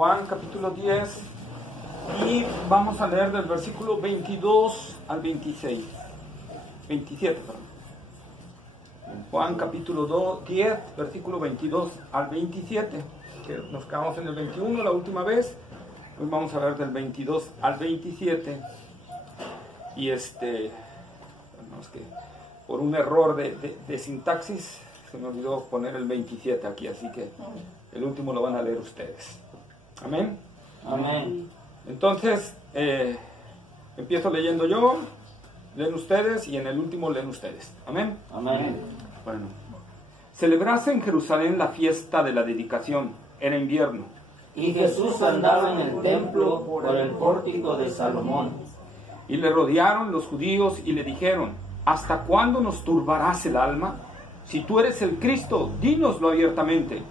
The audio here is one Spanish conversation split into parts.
Juan capítulo 10, y vamos a leer del versículo 22 al 26. 27, perdón. Juan capítulo 10, versículo 22 al 27, que nos quedamos en el 21 la última vez. Hoy vamos a ver del 22 al 27. Y no, es que por un error de sintaxis se me olvidó poner el 27 aquí, así que el último lo van a leer ustedes. Amén. Amén. Entonces, empiezo leyendo yo, leen ustedes, y en el último leen ustedes. Amén. Amén. Bueno. Celebrase en Jerusalén la fiesta de la dedicación. Era invierno. Y Jesús andaba en el templo por el pórtico de Salomón. Y le rodearon los judíos y le dijeron: ¿hasta cuándo nos turbarás el alma? Si tú eres el Cristo, dínoslo abiertamente.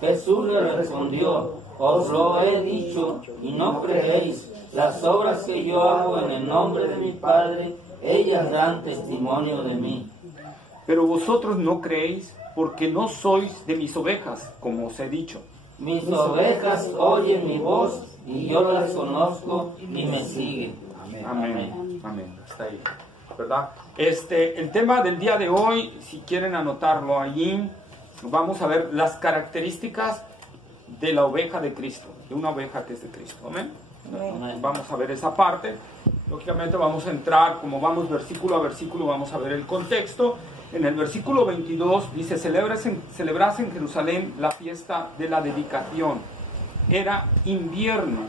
Jesús le respondió: os lo he dicho y no creéis. Las obras que yo hago en el nombre de mi Padre, ellas dan testimonio de mí. Pero vosotros no creéis, porque no sois de mis ovejas, como os he dicho. Mis ovejas oyen mi voz, y yo las conozco y me siguen. Amén. Amén. Hasta ahí, ¿verdad? El tema del día de hoy, si quieren anotarlo allí, vamos a ver las características de la oveja de Cristo, de una oveja que es de Cristo. Amén. Amén. Vamos a ver esa parte. Lógicamente vamos a entrar, como vamos versículo a versículo, vamos a ver el contexto. En el versículo 22 dice: celebrase en Jerusalén la fiesta de la dedicación. Era invierno.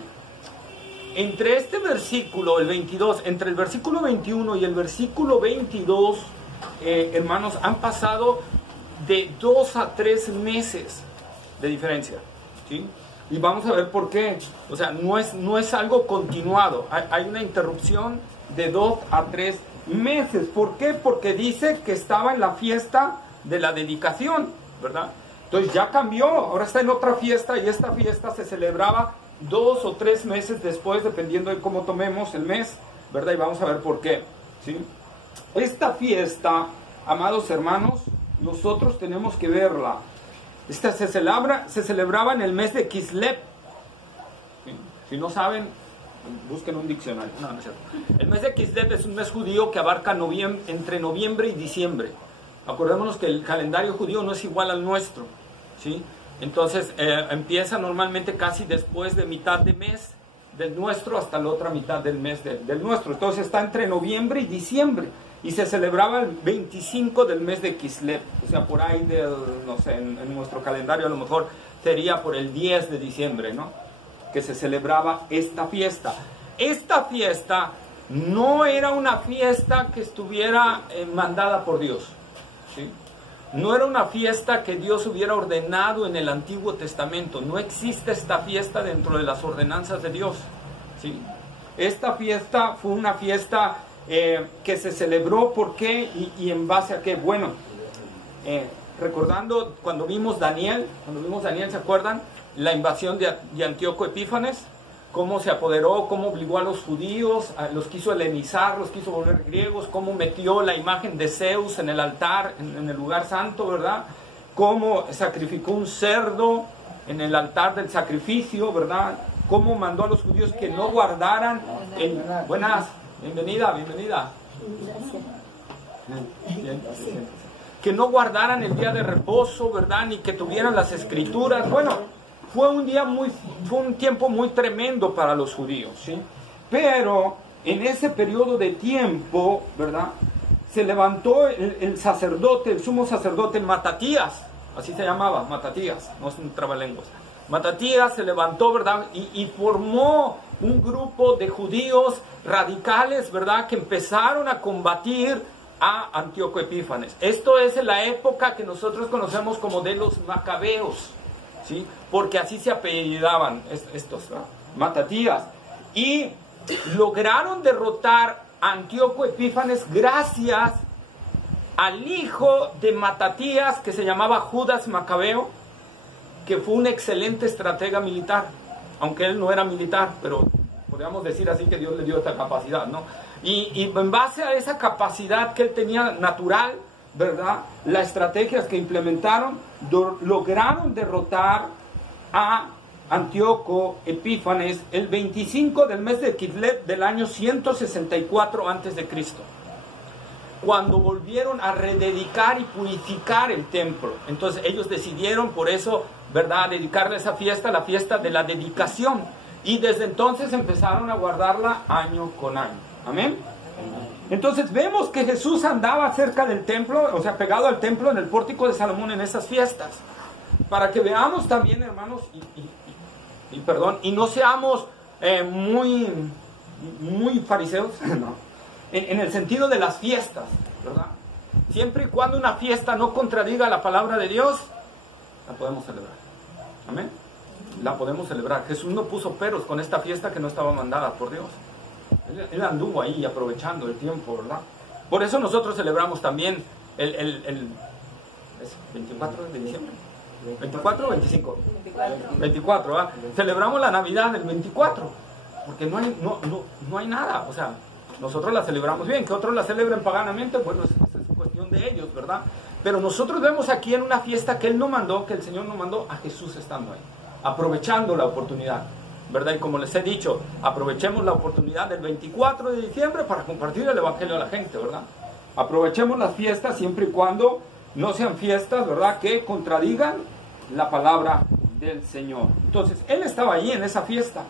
Entre este versículo, el 22, entre el versículo 21 y el versículo 22, hermanos, han pasado de 2 a 3 meses de diferencia, ¿sí? Y vamos a ver por qué. O sea, no es algo continuado. Hay una interrupción de 2 a 3 meses. ¿Por qué? Porque dice que estaba en la fiesta de la dedicación, ¿verdad? Entonces ya cambió, ahora está en otra fiesta, y esta fiesta se celebraba 2 o 3 meses después, dependiendo de cómo tomemos el mes, ¿verdad? Y vamos a ver por qué, ¿sí? Esta fiesta, amados hermanos, nosotros tenemos que verla. Esta se celebraba en el mes de Kislev. ¿Sí? Si no saben, busquen un diccionario. No, no es cierto. El mes de Kislev es un mes judío que abarca entre noviembre y diciembre. Acordémonos que el calendario judío no es igual al nuestro, ¿sí? Entonces empieza normalmente casi después de mitad de mes del nuestro hasta la otra mitad del mes del nuestro. Entonces está entre noviembre y diciembre. Y se celebraba el 25 del mes de Kislev. O sea, por ahí, no sé, en nuestro calendario a lo mejor sería por el 10 de diciembre, ¿no? Que se celebraba esta fiesta. Esta fiesta no era una fiesta que estuviera mandada por Dios, ¿sí? No era una fiesta que Dios hubiera ordenado en el Antiguo Testamento. No existe esta fiesta dentro de las ordenanzas de Dios, ¿sí? Esta fiesta fue una fiesta que se celebró. ¿Por qué? Y en base a qué. Bueno, recordando cuando vimos Daniel, ¿se acuerdan? La invasión de Antíoco Epífanes, cómo se apoderó, cómo obligó a los judíos, los quiso helenizar, los quiso volver griegos, cómo metió la imagen de Zeus en el altar, en el lugar santo, ¿verdad? Cómo sacrificó un cerdo en el altar del sacrificio, ¿verdad? Cómo mandó a los judíos que no guardaran bienvenida. Que no guardaran el día de reposo, ¿verdad? Ni que tuvieran las escrituras. Bueno, fue un tiempo muy tremendo para los judíos, ¿sí? Pero en ese periodo de tiempo, ¿verdad? Se levantó el sacerdote, el sumo sacerdote Matatías, así se llamaba, Matatías, no es un trabalenguas. Matatías se levantó, ¿verdad? Y formó un grupo de judíos radicales, ¿verdad? Que empezaron a combatir a Antíoco Epífanes. Esto es en la época que nosotros conocemos como de los macabeos, ¿sí? Porque así se apellidaban estos, ¿verdad? Matatías. Y lograron derrotar a Antíoco Epífanes gracias al hijo de Matatías, que se llamaba Judas Macabeo, que fue un excelente estratega militar, aunque él no era militar, pero podríamos decir así que Dios le dio esta capacidad, ¿no? Y en base a esa capacidad que él tenía natural, ¿verdad? Las estrategias que implementaron lograron derrotar a Antíoco Epífanes el 25 del mes de Kislev del año 164 antes de Cristo, cuando volvieron a rededicar y purificar el templo. Entonces ellos decidieron por eso, ¿verdad?, dedicarle esa fiesta, la fiesta de la dedicación, y desde entonces empezaron a guardarla año con año. Amén. Entonces vemos que Jesús andaba cerca del templo, o sea, pegado al templo en el pórtico de Salomón en esas fiestas, para que veamos también, hermanos, y no seamos muy fariseos, no, en el sentido de las fiestas, ¿verdad? Siempre y cuando una fiesta no contradiga la palabra de Dios, la podemos celebrar. Amén. La podemos celebrar. Jesús no puso peros con esta fiesta que no estaba mandada por Dios. Él anduvo ahí aprovechando el tiempo, ¿verdad? Por eso nosotros celebramos también el 24 de diciembre. ¿24 o 25? 24, ¿verdad? Celebramos la Navidad el 24, porque no hay nada, o sea, nosotros la celebramos bien, que otros la celebren paganamente, bueno, es cuestión de ellos, ¿verdad? Pero nosotros vemos aquí en una fiesta que Él no mandó, que el Señor no mandó, a Jesús estando ahí, aprovechando la oportunidad, ¿verdad? Y como les he dicho, aprovechemos la oportunidad del 24 de diciembre para compartir el Evangelio a la gente, ¿verdad? Aprovechemos las fiestas siempre y cuando no sean fiestas, ¿verdad?, que contradigan la palabra del Señor. Entonces, Él estaba ahí en esa fiesta,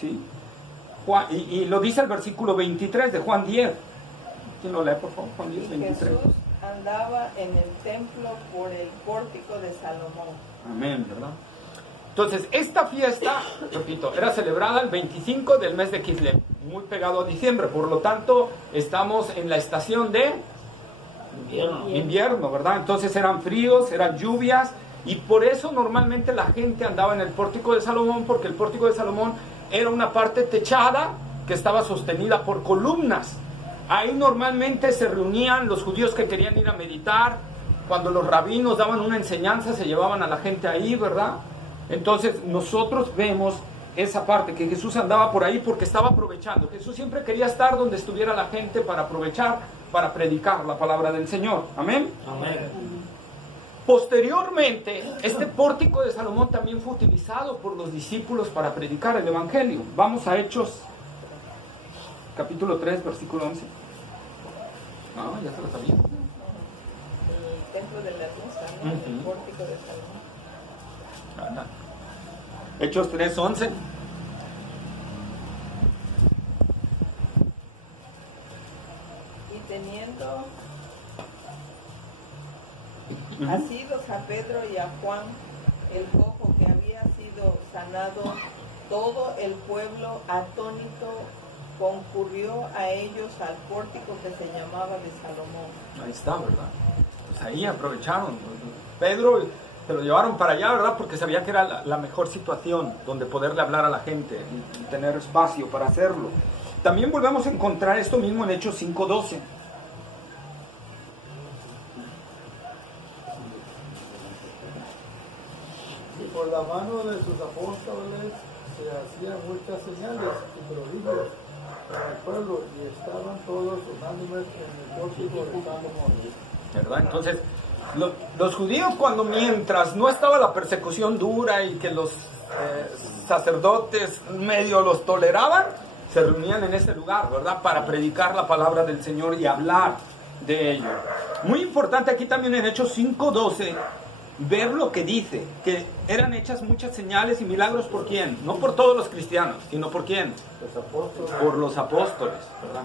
¿sí? Y lo dice el versículo 23 de Juan 10. ¿Quién lo lee, por favor? Juan 10, 23. Jesús andaba en el templo por el pórtico de Salomón. Amén, ¿verdad? Entonces, esta fiesta, repito, era celebrada el 25 del mes de Kislev, muy pegado a diciembre. Por lo tanto, estamos en la estación de invierno, ¿verdad? Entonces eran fríos, eran lluvias, y por eso normalmente la gente andaba en el pórtico de Salomón, porque el pórtico de Salomón era una parte techada que estaba sostenida por columnas. Ahí normalmente se reunían los judíos que querían ir a meditar. Cuando los rabinos daban una enseñanza, se llevaban a la gente ahí, ¿verdad? Entonces nosotros vemos esa parte, que Jesús andaba por ahí porque estaba aprovechando. Jesús siempre quería estar donde estuviera la gente para aprovechar, para predicar la palabra del Señor. Amén. Amén. Posteriormente, este pórtico de Salomón también fue utilizado por los discípulos para predicar el Evangelio. Vamos a Hechos, capítulo 3, versículo 11. Ah, ya se lo sabía. El templo de la hermosa, ¿no? El pórtico de Salomón. Hechos 3, 11. Y teniendo asidos a Pedro y a Juan, el cojo que había sido sanado, todo el pueblo atónito concurrió a ellos al pórtico que se llamaba de Salomón. Ahí está, ¿verdad? Pues ahí aprovecharon. Pedro se lo llevaron para allá, ¿verdad? Porque sabía que era la mejor situación donde poderle hablar a la gente y tener espacio para hacerlo. También volvemos a encontrar esto mismo en Hechos 5:12. Y por la mano de sus apóstoles se hacían muchas señales y prodigios en el pueblo, y estaban todos unánimes en el pórtico de Salomón. ¿Verdad? Entonces, los judíos, mientras no estaba la persecución dura y que los sacerdotes medio los toleraban, se reunían en ese lugar, ¿verdad?, para predicar la palabra del Señor y hablar de ello. Muy importante aquí también en Hechos 5:12 ver lo que dice, que eran hechas muchas señales y milagros. ¿Por quién? No por todos los cristianos, sino por quién. Los apóstoles. Por los apóstoles, ¿verdad?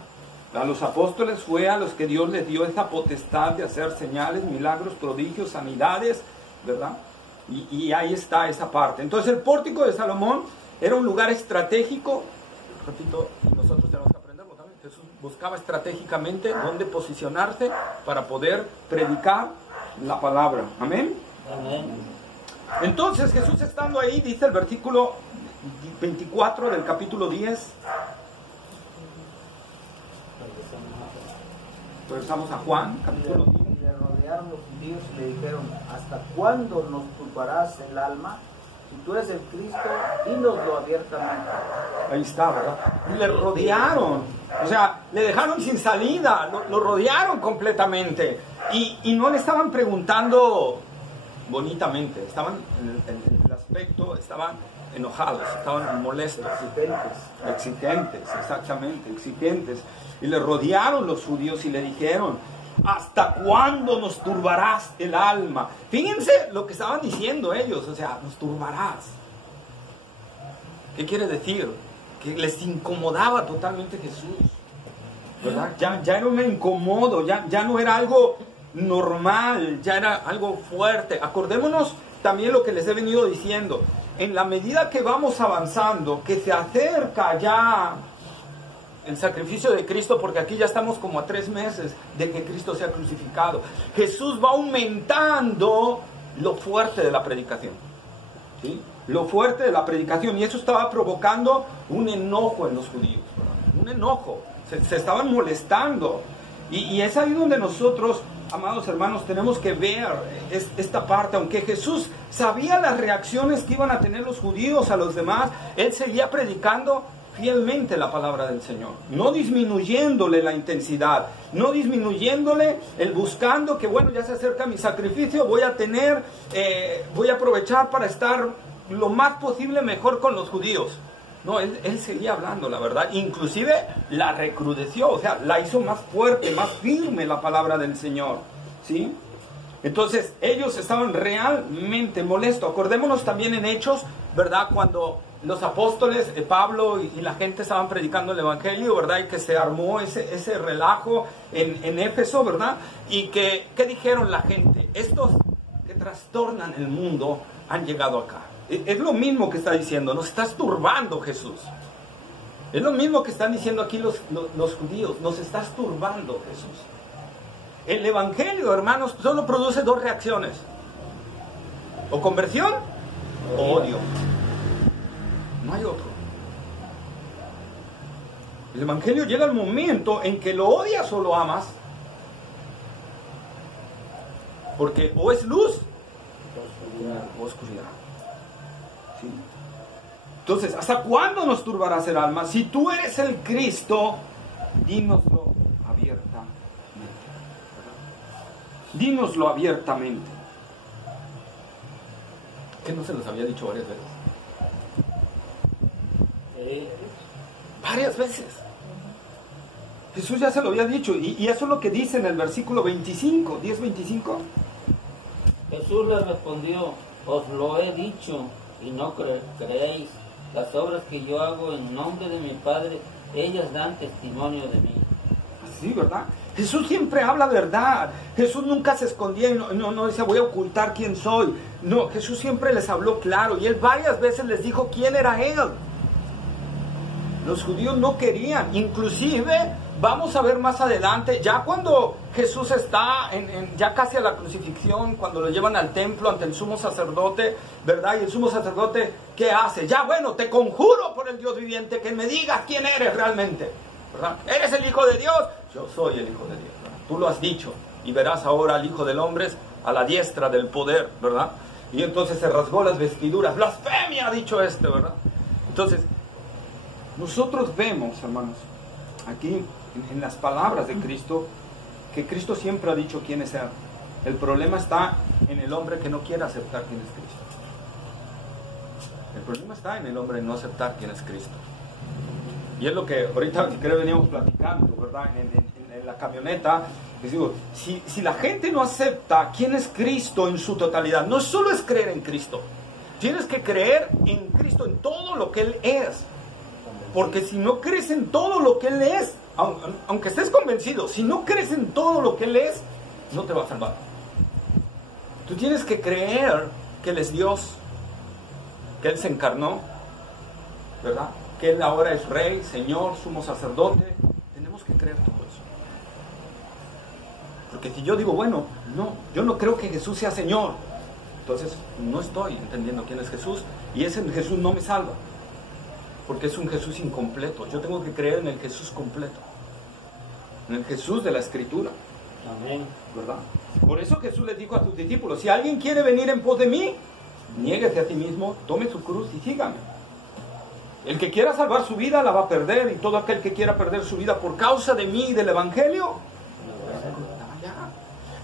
A los apóstoles fue a los que Dios les dio esa potestad de hacer señales, milagros, prodigios, sanidades, ¿verdad? Y ahí está esa parte. Entonces el pórtico de Salomón era un lugar estratégico, repito, y nosotros tenemos que aprenderlo también. Jesús buscaba estratégicamente dónde posicionarse para poder predicar la palabra. Amén. Amén. Entonces Jesús, estando ahí, dice el versículo 24 del capítulo 10. Regresamos a Juan, capítulo 10. Y le rodearon los judíos y le dijeron: ¿hasta cuándo nos turbarás el alma? Si tú eres el Cristo, dínoslo abiertamente. Ahí está, ¿verdad? Y le rodearon, o sea, le dejaron sin salida, lo rodearon completamente. Y no le estaban preguntando bonitamente, estaban en las aspecto estaban enojados, estaban molestos. Exigentes, exactamente, exigentes. Y le rodearon los judíos y le dijeron: ¿hasta cuándo nos turbarás el alma? Fíjense lo que estaban diciendo ellos, o sea, nos turbarás. ¿Qué quiere decir? Que les incomodaba totalmente Jesús, ¿verdad? Ya era un incomodo, ya no era algo normal, ya era algo fuerte. Acordémonos también lo que les he venido diciendo. En la medida que vamos avanzando, que se acerca ya el sacrificio de Cristo, porque aquí ya estamos como a 3 meses de que Cristo sea crucificado, Jesús va aumentando lo fuerte de la predicación, ¿sí? Lo fuerte de la predicación, y eso estaba provocando un enojo en los judíos, ¿verdad? Un enojo, se estaban molestando, y es ahí donde nosotros, amados hermanos, tenemos que ver esta parte. Aunque Jesús sabía las reacciones que iban a tener los judíos a los demás, Él seguía predicando fielmente la palabra del Señor, no disminuyéndole la intensidad, no disminuyéndole el buscando que, bueno, ya se acerca mi sacrificio, voy a aprovechar para estar lo más posible mejor con los judíos. No, él seguía hablando la verdad, inclusive la recrudeció, o sea, la hizo más fuerte, más firme la palabra del Señor, ¿sí? Entonces ellos estaban realmente molestos. Acordémonos también en Hechos, ¿verdad? Cuando los apóstoles, Pablo y la gente estaban predicando el Evangelio, ¿verdad? Y que se armó ese relajo en Éfeso, ¿verdad? Y que, ¿qué dijeron la gente? Estos que trastornan el mundo han llegado acá. Es lo mismo que está diciendo, nos estás turbando, Jesús. Es lo mismo que están diciendo aquí los judíos, nos estás turbando, Jesús. El Evangelio, hermanos, solo produce 2 reacciones: o conversión o odio. No hay otro. El Evangelio llega al momento en que lo odias o lo amas, porque o es luz o oscuridad. ¿Sí? Entonces, ¿hasta cuándo nos turbarás el alma? Si tú eres el Cristo, dínoslo abiertamente. Dínoslo abiertamente. ¿Qué no se los había dicho varias veces? Varias veces. Jesús ya se lo había dicho, y eso es lo que dice en el versículo 25, 10:25. Jesús le respondió: os lo he dicho y no creéis. Las obras que yo hago en nombre de mi Padre, ellas dan testimonio de mí. Sí, ¿verdad? Jesús siempre habla verdad. Jesús nunca se escondía y no decía voy a ocultar quién soy. No, Jesús siempre les habló claro, y Él varias veces les dijo quién era Él. Los judíos no querían, inclusive vamos a ver más adelante, ya cuando Jesús está ya casi a la crucifixión, cuando lo llevan al templo ante el sumo sacerdote, ¿verdad? Y el sumo sacerdote, ¿qué hace? Ya, bueno, te conjuro por el Dios viviente que me digas quién eres realmente, ¿verdad? ¿Eres el Hijo de Dios? Yo soy el Hijo de Dios, ¿verdad? Tú lo has dicho, y verás ahora al Hijo del Hombre a la diestra del poder, ¿verdad? Y entonces se rasgó las vestiduras. Blasfemia ha dicho ¿verdad? Entonces, nosotros vemos, hermanos, aquí en las palabras de Cristo, que Cristo siempre ha dicho quién es Él. El problema está en el hombre que no quiere aceptar quién es Cristo. El problema está en el hombre en no aceptar quién es Cristo. Y es lo que ahorita, si querés, veníamos platicando, ¿verdad? En la camioneta, les digo, si la gente no acepta quién es Cristo en su totalidad, no solo es creer en Cristo, tienes que creer en Cristo, en todo lo que Él es. Porque si no crees en todo lo que Él es, aunque estés convencido, si no crees en todo lo que Él es, no te va a salvar. Tú tienes que creer que Él es Dios, que Él se encarnó, ¿verdad? Que Él ahora es Rey, Señor, Sumo Sacerdote. Tenemos que creer todo eso. Porque si yo digo, bueno, no, yo no creo que Jesús sea Señor, entonces no estoy entendiendo quién es Jesús, y ese Jesús no me salva. Porque es un Jesús incompleto. Yo tengo que creer en el Jesús completo, en el Jesús de la Escritura. Amén. ¿Verdad? Por eso Jesús les dijo a sus discípulos: si alguien quiere venir en pos de mí, niéguese a sí mismo, tome su cruz y sígame. El que quiera salvar su vida la va a perder, y todo aquel que quiera perder su vida por causa de mí y del Evangelio,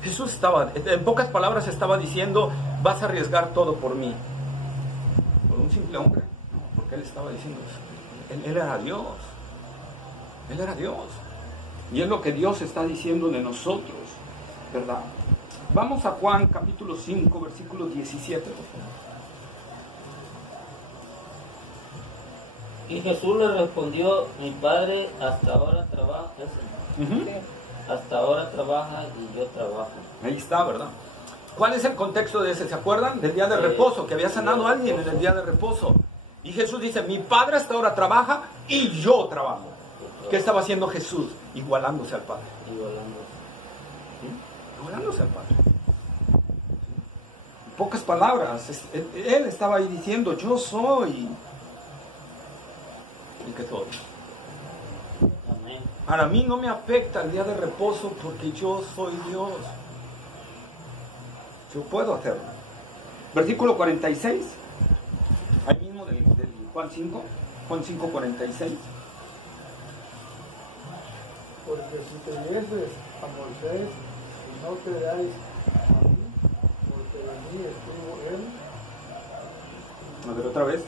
Jesús estaba, en pocas palabras estaba diciendo: vas a arriesgar todo por mí. simple hombre, no, porque él estaba diciendo, él era Dios, él era Dios, y es lo que Dios está diciendo de nosotros, ¿verdad? Vamos a Juan capítulo 5, versículo 17, por favor. Y Jesús le respondió, mi Padre hasta ahora trabaja, hasta ahora trabaja y yo trabajo. Ahí está, ¿verdad? ¿Cuál es el contexto de ese? ¿Se acuerdan? Del día de reposo, que había sanado a alguien en el día de reposo. Y Jesús dice, mi Padre hasta ahora trabaja y yo trabajo. ¿Qué estaba haciendo Jesús? Igualándose al Padre. Igualándose al Padre. En pocas palabras, él estaba ahí diciendo, yo soy el que soy. Amén. Para mí no me afecta el día de reposo porque yo soy Dios. Yo puedo hacerlo. Versículo 46. Ahí mismo del Juan 5. Juan 5, 46. Porque si creyeses a Moisés y no creáis a mí, porque de mí escribo él. A ver otra vez.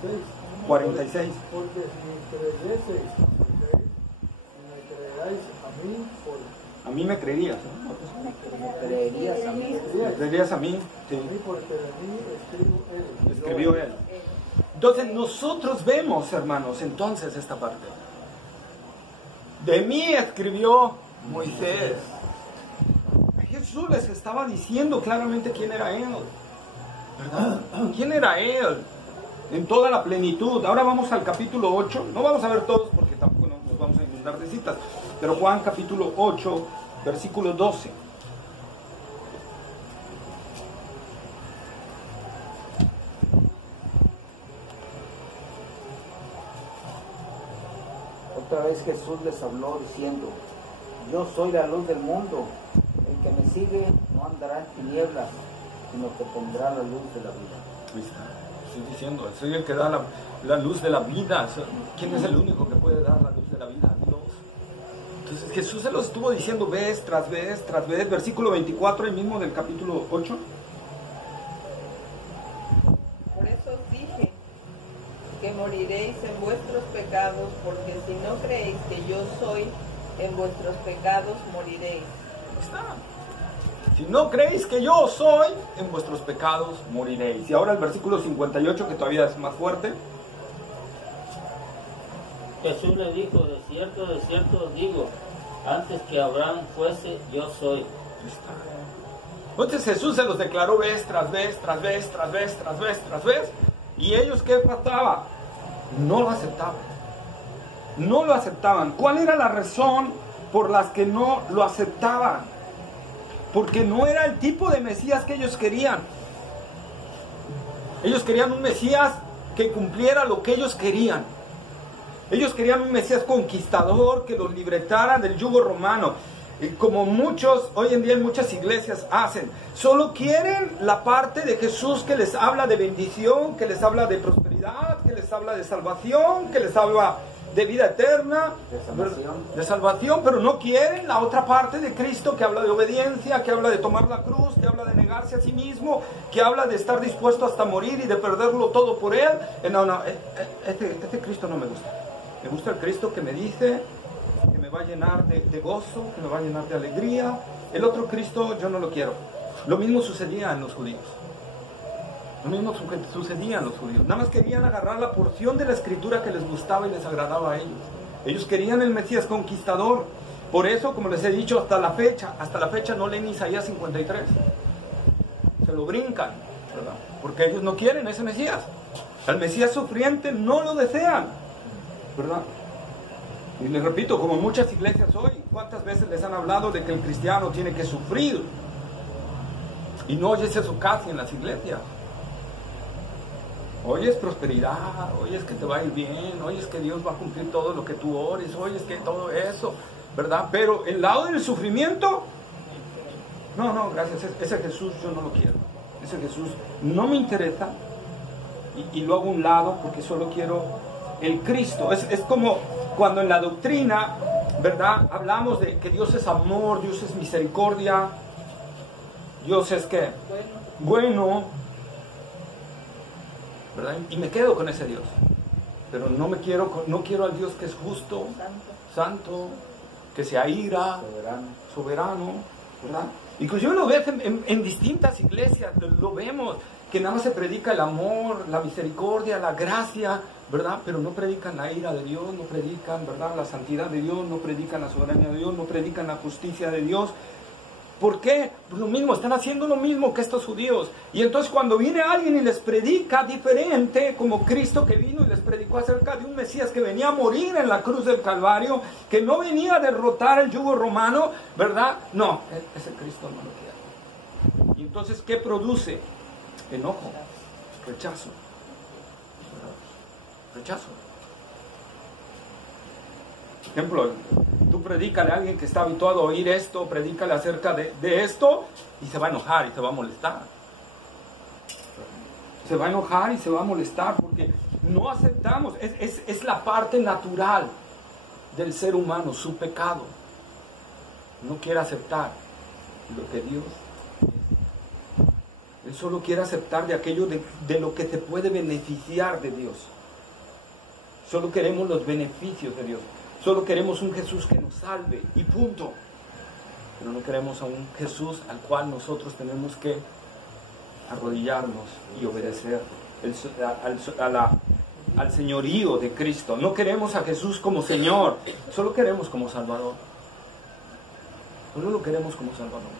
46. 46. Porque si creyeseis a Moisés y me creeráis a mí, A mí me creerías, ¿no? ¿Me creerías a mí? ¿Me creerías a mí? Sí. a mí porque de mí escribo él. Escribió él. Entonces nosotros vemos, hermanos, entonces esta parte. De mí escribió Moisés. Jesús les estaba diciendo claramente quién era él, ¿verdad? ¿Quién era él? En toda la plenitud. Ahora vamos al capítulo 8. No vamos a ver todos porque tampoco nos vamos a inundar de citas. Pero Juan capítulo 8, versículo 12. Otra vez Jesús les habló diciendo, yo soy la luz del mundo, el que me sigue no andará en tinieblas, sino que tendrá la luz de la vida. Ahí está. Estoy diciendo, soy el que da la luz de la vida. ¿Quién es el único que puede dar la luz de la vida? Dios. Entonces Jesús se lo estuvo diciendo vez tras vez, tras vez. Versículo 24, el mismo del capítulo 8. Por eso os dije que moriréis en vuestros pecados, porque si no creéis que yo soy, en vuestros pecados moriréis. Ahí está. Si no creéis que yo soy, en vuestros pecados moriréis. Y ahora el versículo 58, que todavía es más fuerte. Jesús le dijo, de cierto os digo, antes que Abraham fuese, yo soy. Ahí está. Entonces Jesús se los declaró vez tras vez, tras vez, tras vez, tras vez, tras vez. ¿Y ellos qué pasaba? No lo aceptaban. No lo aceptaban. ¿Cuál era la razón por las que no lo aceptaban? Porque no era el tipo de Mesías que ellos querían. Ellos querían un Mesías que cumpliera lo que ellos querían. Ellos querían un Mesías conquistador que los libertara del yugo romano. Como muchos, hoy en día en muchas iglesias hacen. Solo quieren la parte de Jesús que les habla de bendición, que les habla de prosperidad, que les habla de salvación, que les habla de vida eterna, de salvación, pero no quieren la otra parte de Cristo que habla de obediencia, que habla de tomar la cruz, que habla de negarse a sí mismo, que habla de estar dispuesto hasta morir y de perderlo todo por Él. Este Cristo no me gusta. Me gusta el Cristo que me dice que me va a llenar de gozo, que me va a llenar de alegría. El otro Cristo yo no lo quiero. Lo mismo sucedía en los judíos. Lo mismo sucedía en los judíos. Nada más querían agarrar la porción de la escritura que les gustaba y les agradaba a ellos. Ellos querían el Mesías conquistador. Por eso, como les he dicho, hasta la fecha no leen Isaías 53. Se lo brincan, ¿verdad? Porque ellos no quieren ese Mesías. Al Mesías sufriente no lo desean, ¿verdad? Y les repito, como muchas iglesias hoy, ¿cuántas veces les han hablado de que el cristiano tiene que sufrir? Y no oyes eso casi en las iglesias. Hoy es prosperidad, hoy es que te va a ir bien, hoy es que Dios va a cumplir todo lo que tú ores, hoy es que todo eso, ¿verdad? Pero el lado del sufrimiento, no, gracias, ese Jesús yo no lo quiero. Ese Jesús no me interesa y lo hago a un lado porque solo quiero el Cristo. Es como cuando en la doctrina, ¿verdad? Hablamos de que Dios es amor, Dios es misericordia, Dios es ¿qué? Bueno. ¿verdad? Y me quedo con ese Dios. Pero no quiero al Dios que es justo, santo, que se aira, soberano, ¿verdad? Inclusive lo ves en distintas iglesias, lo vemos, que nada más se predica el amor, la misericordia, la gracia, ¿verdad? Pero no predican la ira de Dios, no predican, ¿verdad?, la santidad de Dios, no predican la soberanía de Dios, no predican la justicia de Dios. ¿Por qué? Pues lo mismo, están haciendo lo mismo que estos judíos. Y entonces cuando viene alguien y les predica diferente, como Cristo que vino y les predicó acerca de un Mesías que venía a morir en la cruz del Calvario, que no venía a derrotar el yugo romano, ¿verdad? No, ese Cristo no lo quiere. Y entonces, ¿qué produce? Enojo, rechazo. Rechazo. Por ejemplo, tú predícale a alguien que está habituado a oír esto, predícale acerca de esto, y se va a enojar y se va a molestar. Se va a enojar y se va a molestar porque no aceptamos. Es la parte natural del ser humano, su pecado. No quiere aceptar lo que Dios es. Él solo quiere aceptar de aquello de lo que se puede beneficiar de Dios. Solo queremos los beneficios de Dios. Solo queremos un Jesús que nos salve y punto. Pero no queremos a un Jesús al cual nosotros tenemos que arrodillarnos y obedecer al señorío de Cristo. No queremos a Jesús como Señor, solo queremos como Salvador. Solo lo queremos como Salvador.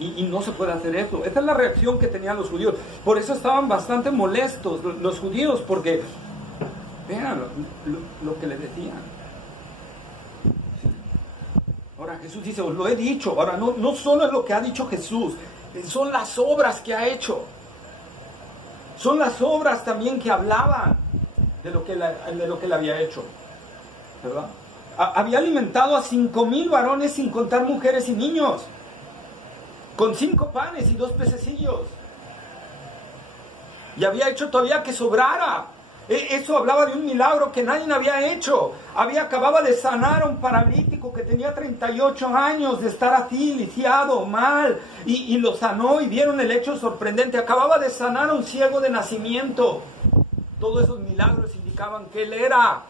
Y no se puede hacer eso. Esa es la reacción que tenían los judíos. Por eso estaban bastante molestos los judíos, porque vean lo que le decían. Ahora Jesús dice, os lo he dicho. Ahora no solo es lo que ha dicho Jesús, son las obras que ha hecho. Son las obras también que hablaban de lo que le había hecho, ¿verdad? Había alimentado a 5,000 varones sin contar mujeres y niños, con 5 panes y 2 pececillos. Y había hecho todavía que sobrara. Eso hablaba de un milagro que nadie había hecho. Acababa de sanar a un paralítico que tenía 38 años de estar así, lisiado, mal, y lo sanó, y vieron el hecho sorprendente. Acababa de sanar a un ciego de nacimiento. Todos esos milagros indicaban que él era.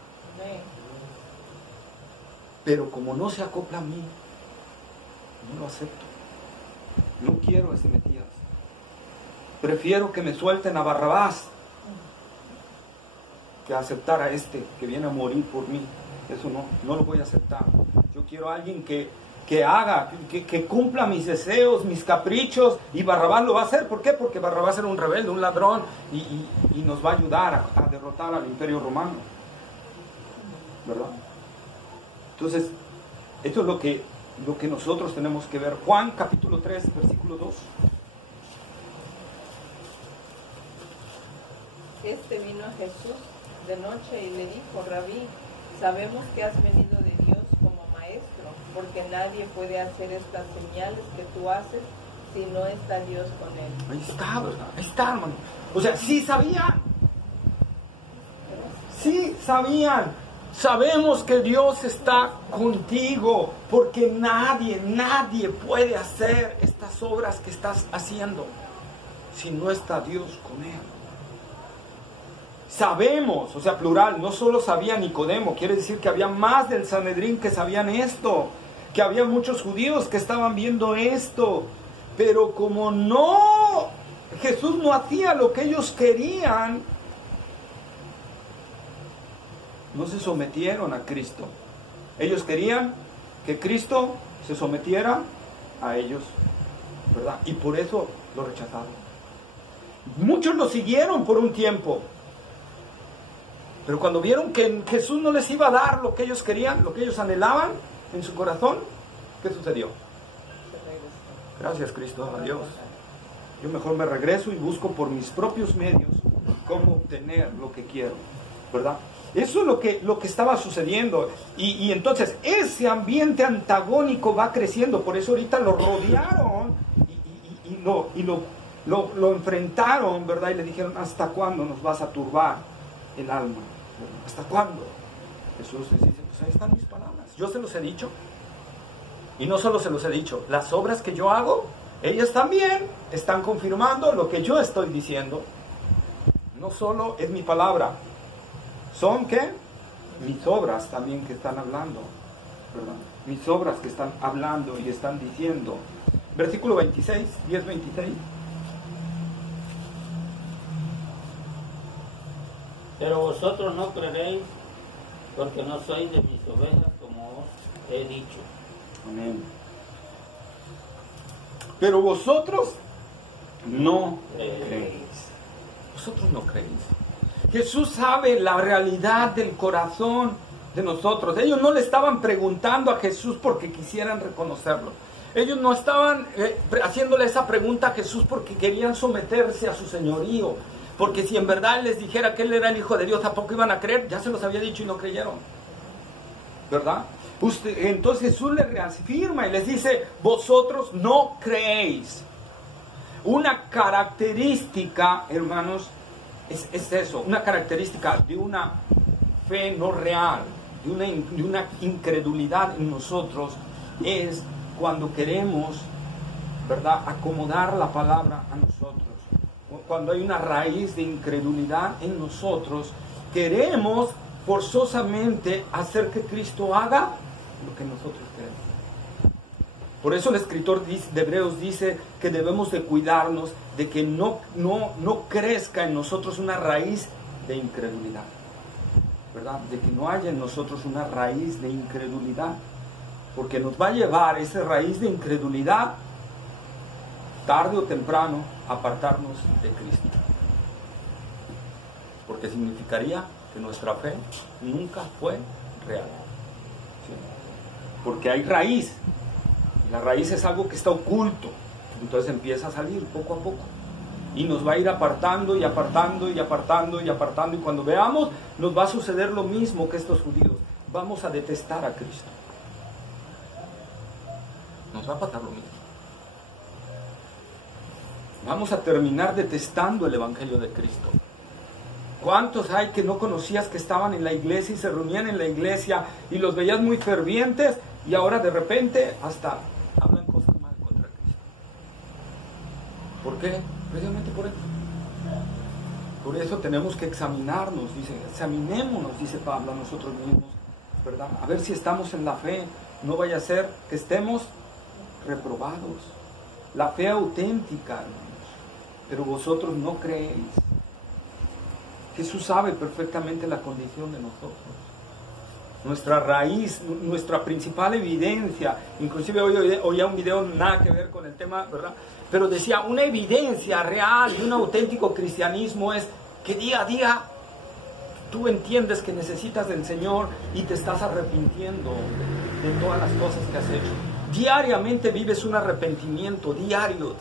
Pero como no se acopla a mí, no lo acepto. No quiero a ese Mesías. Prefiero que me suelten a Barrabás que aceptar a este que viene a morir por mí. Eso no lo voy a aceptar. Yo quiero a alguien que haga, que cumpla mis deseos, mis caprichos, y Barrabás lo va a hacer. ¿Por qué? Porque Barrabás era un rebelde, un ladrón, y nos va a ayudar a derrotar al Imperio Romano, ¿verdad? Entonces, esto es lo que nosotros tenemos que ver. Juan capítulo 3, versículo 2. Este vino a Jesús de noche y le dijo, Rabí, sabemos que has venido de Dios como maestro, porque nadie puede hacer estas señales que tú haces si no está Dios con él. Ahí está, ¿verdad? Ahí está, hermano. O sea, sí sabían. Sí sabían. Sabemos que Dios está contigo, porque nadie puede hacer estas obras que estás haciendo si no está Dios con él. Sabemos, o sea, plural, no solo sabía Nicodemo, quiere decir que había más del Sanedrín que sabían esto, que había muchos judíos que estaban viendo esto, pero como Jesús no hacía lo que ellos querían, no se sometieron a Cristo. Ellos querían que Cristo se sometiera a ellos, ¿verdad? Y por eso lo rechazaron. Muchos lo siguieron por un tiempo, pero cuando vieron que Jesús no les iba a dar lo que ellos querían, lo que ellos anhelaban en su corazón, ¿qué sucedió? Gracias, Cristo, adiós. Yo mejor me regreso y busco por mis propios medios cómo obtener lo que quiero, ¿verdad? Eso es lo que estaba sucediendo. Y entonces ese ambiente antagónico va creciendo. Por eso ahorita lo rodearon y lo enfrentaron, ¿verdad? Y le dijeron, ¿hasta cuándo nos vas a turbar el alma? ¿Hasta cuándo? Jesús les dice, pues ahí están mis palabras. Yo se los he dicho. Y no solo se los he dicho, las obras que yo hago, ellas también están confirmando lo que yo estoy diciendo. no solo es mi palabra, son ¿qué? Mis obras también que están hablando, ¿verdad? Mis obras que están hablando y están diciendo. Versículo 26, 10:26. Pero vosotros no creéis, porque no sois de mis ovejas, como os he dicho. Amén. Pero vosotros no creéis. Vosotros no creéis. Jesús sabe la realidad del corazón de nosotros. Ellos no le estaban preguntando a Jesús porque quisieran reconocerlo. Ellos no estaban haciéndole esa pregunta a Jesús porque querían someterse a su señorío. Porque si en verdad Él les dijera que Él era el Hijo de Dios, ¿tampoco iban a creer? Ya se los había dicho y no creyeron, ¿verdad? Entonces Jesús les reafirma y les dice, vosotros no creéis. Una característica, hermanos, es eso, una característica de una fe no real, de una incredulidad en nosotros, es cuando queremos, ¿verdad?, acomodar la palabra a nosotros. Cuando hay una raíz de incredulidad en nosotros, queremos forzosamente hacer que Cristo haga lo que nosotros queremos. Por eso el escritor de Hebreos dice que debemos de cuidarnos de que no crezca en nosotros una raíz de incredulidad, ¿verdad? De que no haya en nosotros una raíz de incredulidad, porque nos va a llevar esa raíz de incredulidad tarde o temprano a apartarnos de Cristo, porque significaría que nuestra fe nunca fue real, ¿sí? Porque hay raíz, y la raíz es algo que está oculto, entonces empieza a salir poco a poco y nos va a ir apartando y apartando y apartando y apartando, y cuando veamos nos va a suceder lo mismo que estos judíos, vamos a detestar a Cristo, nos va a pasar lo mismo. Vamos a terminar detestando el Evangelio de Cristo. ¿Cuántos hay que no conocías que estaban en la iglesia y se reunían en la iglesia y los veías muy fervientes y ahora de repente hasta hablan cosas mal contra Cristo? ¿Por qué? Precisamente por eso. Por eso tenemos que examinarnos, dice, examinémonos, dice Pablo, a nosotros mismos, ¿verdad? A ver si estamos en la fe, no vaya a ser que estemos reprobados. La fe auténtica, hermanos. Pero vosotros no creéis. Jesús sabe perfectamente la condición de nosotros. Nuestra raíz, nuestra principal evidencia, inclusive hoy oía un video nada que ver con el tema, ¿verdad? Pero decía, una evidencia real de un auténtico cristianismo es que día a día tú entiendes que necesitas del Señor y te estás arrepintiendo de todas las cosas que has hecho. Diariamente vives un arrepentimiento, diario,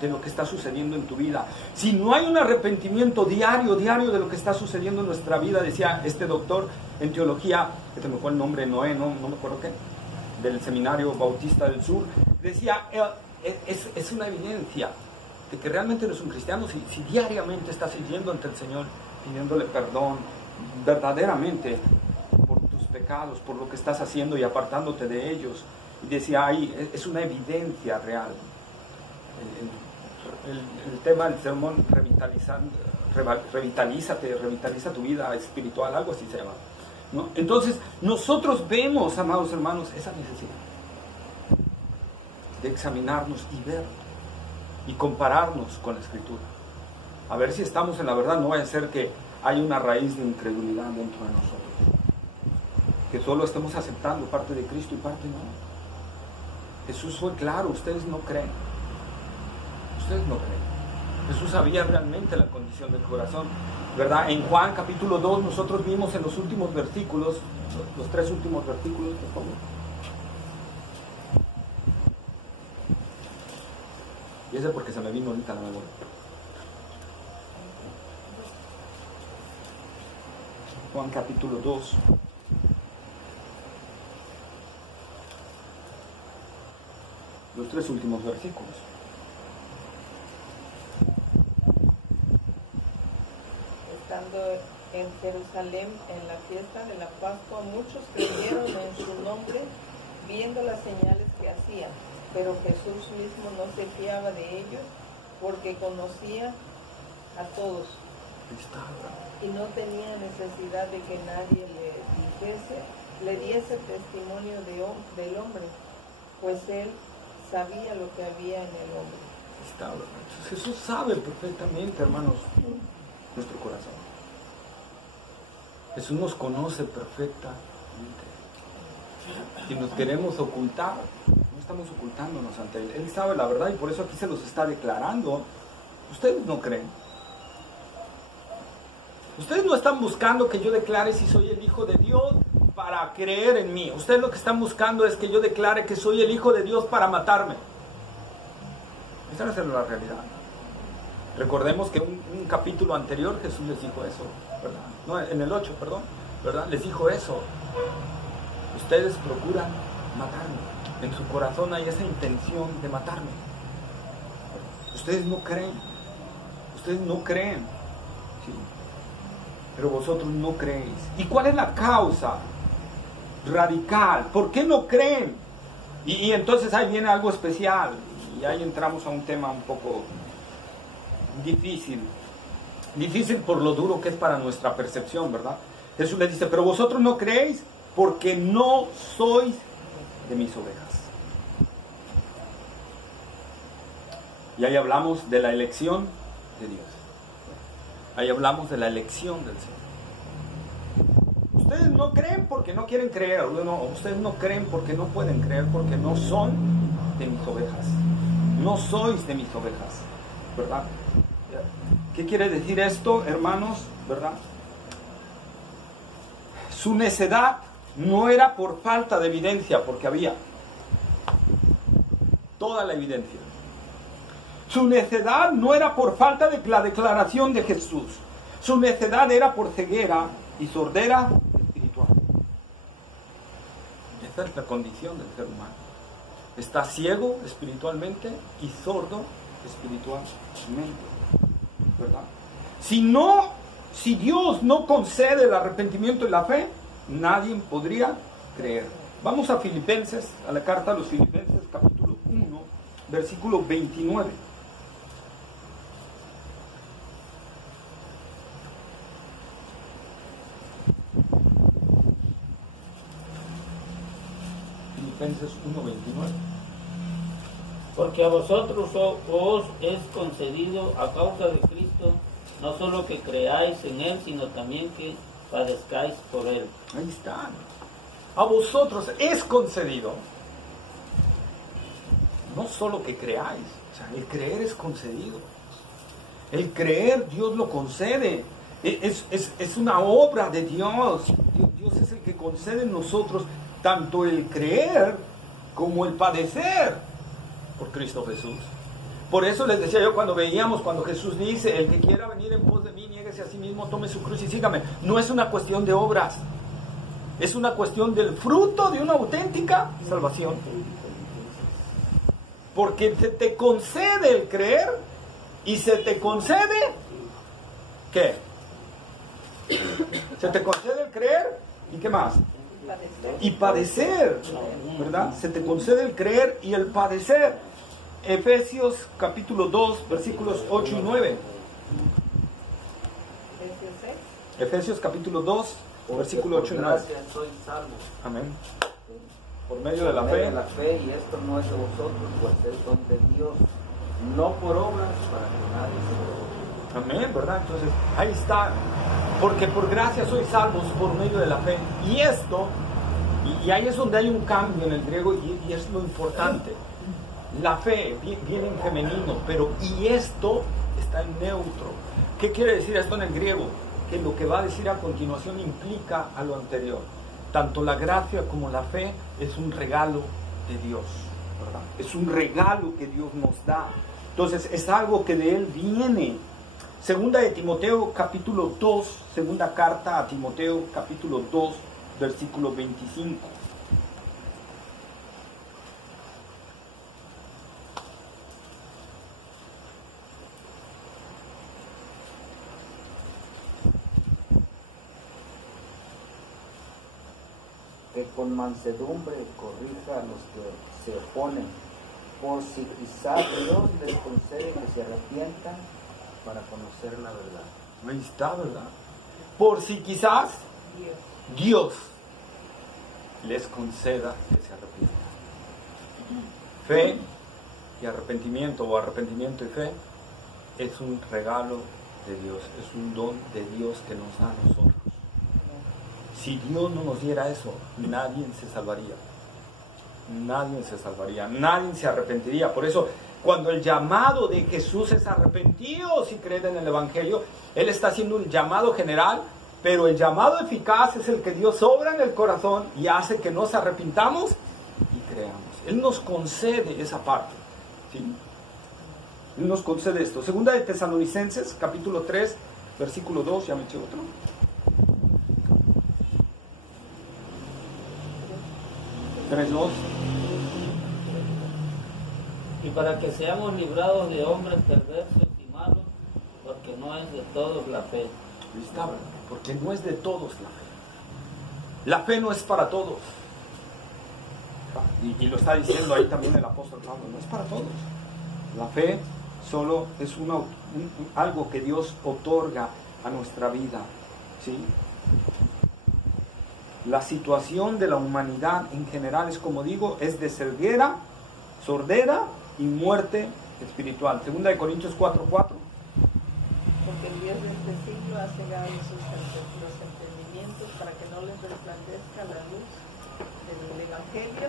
de lo que está sucediendo en tu vida. Si no hay un arrepentimiento diario de lo que está sucediendo en nuestra vida, decía este doctor en teología, que se me fue el nombre, Noé, no me acuerdo qué, del Seminario Bautista del Sur, decía, es una evidencia de que realmente eres un cristiano si diariamente estás yendo ante el Señor, pidiéndole perdón, verdaderamente, por tus pecados, por lo que estás haciendo y apartándote de ellos. Y decía ahí, es una evidencia real. El tema del sermón, revitaliza tu vida espiritual, algo así se llama, ¿no? Entonces nosotros vemos, amados hermanos, esa necesidad de examinarnos y ver y compararnos con la Escritura, a ver si estamos en la verdad. No vaya a ser que haya una raíz de incredulidad dentro de nosotros, que solo estemos aceptando parte de Cristo y parte no. Jesús fue claro, ustedes no creen. Ustedes no creen. Jesús sabía realmente la condición del corazón, ¿verdad? En Juan capítulo 2 nosotros vimos en los últimos versículos, los 3 últimos versículos, por favor. Y ese porque se me vino ahorita la memoria. Juan capítulo 2. Los 3 últimos versículos. En Jerusalén, en la fiesta de la Pascua, muchos creyeron en su nombre, viendo las señales que hacía, pero Jesús mismo no se fiaba de ellos, porque conocía a todos. Ahí está, ¿verdad? Y no tenía necesidad de que nadie le diese testimonio del hombre, pues él sabía lo que había en el hombre. Ahí está, ¿verdad? Entonces Jesús sabe perfectamente, hermanos, nuestro corazón. Jesús nos conoce perfectamente. Si nos queremos ocultar, no estamos ocultándonos ante Él. Él sabe la verdad y por eso aquí se los está declarando. Ustedes no creen. Ustedes no están buscando que yo declare si soy el Hijo de Dios para creer en mí. Ustedes lo que están buscando es que yo declare que soy el Hijo de Dios para matarme. Esa es la realidad. Recordemos que un capítulo anterior Jesús les dijo eso, ¿verdad? No, en el 8, perdón, ¿verdad? Les dijo eso. Ustedes procuran matarme. En su corazón hay esa intención de matarme. Ustedes no creen. Ustedes no creen. ¿Sí? Pero vosotros no creéis. ¿Y cuál es la causa radical? ¿Por qué no creen? Y entonces ahí viene algo especial. Y ahí entramos a un tema un poco difícil. Difícil por lo duro que es para nuestra percepción, ¿verdad? Jesús les dice, pero vosotros no creéis porque no sois de mis ovejas. Y ahí hablamos de la elección de Dios. Ahí hablamos de la elección del Señor. Ustedes no creen porque no quieren creer. No, ustedes no creen porque no pueden creer, porque no son de mis ovejas. No sois de mis ovejas, ¿verdad? ¿Qué quiere decir esto, hermanos? ¿Verdad? Su necedad no era por falta de evidencia, porque había toda la evidencia. Su necedad no era por falta de la declaración de Jesús. Su necedad era por ceguera y sordera espiritual. Esa es la condición del ser humano. Está ciego espiritualmente y sordo espiritualmente. ¿Verdad? Si Dios no concede el arrepentimiento y la fe, nadie podría creer. Vamos a Filipenses, a la carta a los Filipenses, capítulo 1, versículo 29. Filipenses 1:29. Porque a vosotros os es concedido a causa de Cristo, no solo que creáis en Él, sino también que padezcáis por Él. Ahí está. A vosotros es concedido. No solo que creáis, o sea, el creer es concedido. El creer Dios lo concede. Es una obra de Dios. Dios es el que concede en nosotros tanto el creer como el padecer por Cristo Jesús. Por eso les decía yo cuando Jesús dice, el que quiera venir en pos de mí, niéguese a sí mismo, tome su cruz y sígame. No es una cuestión de obras, es una cuestión del fruto de una auténtica salvación. Porque se te concede el creer y se te concede, ¿qué? Se te concede el creer y ¿qué más? Y padecer, ¿verdad? Se te concede el creer y el padecer. Efesios capítulo 2, versículos 8 y 9. Efesios capítulo 2, versículo 8 y 9. Soy salvo. Amén. Por medio de la fe. Y esto no es de vosotros, pues es don de Dios, no por obras, para que nadie se gloríe. Amén, ¿verdad? Entonces, ahí está. Porque por gracia sois salvos por medio de la fe. Y esto, y ahí es donde hay un cambio en el griego, y es lo importante. La fe viene en femenino, pero y esto está en neutro. ¿Qué quiere decir esto en el griego? Que lo que va a decir a continuación implica a lo anterior. Tanto la gracia como la fe es un regalo de Dios, ¿verdad? Es un regalo que Dios nos da. Entonces es algo que de Él viene. Segunda de Timoteo capítulo 2, segunda carta a Timoteo capítulo 2, versículo 25. Que con mansedumbre corrija a los que se oponen, por si quizá Dios les concede que se arrepientan para conocer la verdad. Ahí está, ¿verdad? Por si quizás Dios les conceda que se arrepientan. Fe y arrepentimiento, o arrepentimiento y fe, es un regalo de Dios, es un don de Dios que nos da a nosotros. Si Dios no nos diera eso, nadie se salvaría. Nadie se salvaría, nadie se arrepentiría. Por eso, cuando el llamado de Jesús es arrepentidos y creed en el Evangelio, Él está haciendo un llamado general, pero el llamado eficaz es el que Dios obra en el corazón y hace que nos arrepintamos y creamos. Él nos concede esa parte, ¿sí? Él nos concede esto. Segunda de Tesalonicenses, capítulo 3, versículo 2, ya me eché otro. Y para que seamos librados de hombres perversos y malos, porque no es de todos la fe. ¿Está? Porque no es de todos la fe. La fe no es para todos. Y lo está diciendo ahí también el apóstol Pablo, no es para todos. La fe solo es algo que Dios otorga a nuestra vida, ¿sí? La situación de la humanidad en general es, como digo, es de ceguera, sordera y muerte espiritual. Segunda de Corintios 4:4. Porque el Dios de este siglo ha cegado los entendimientos para que no les resplandezca la luz del Evangelio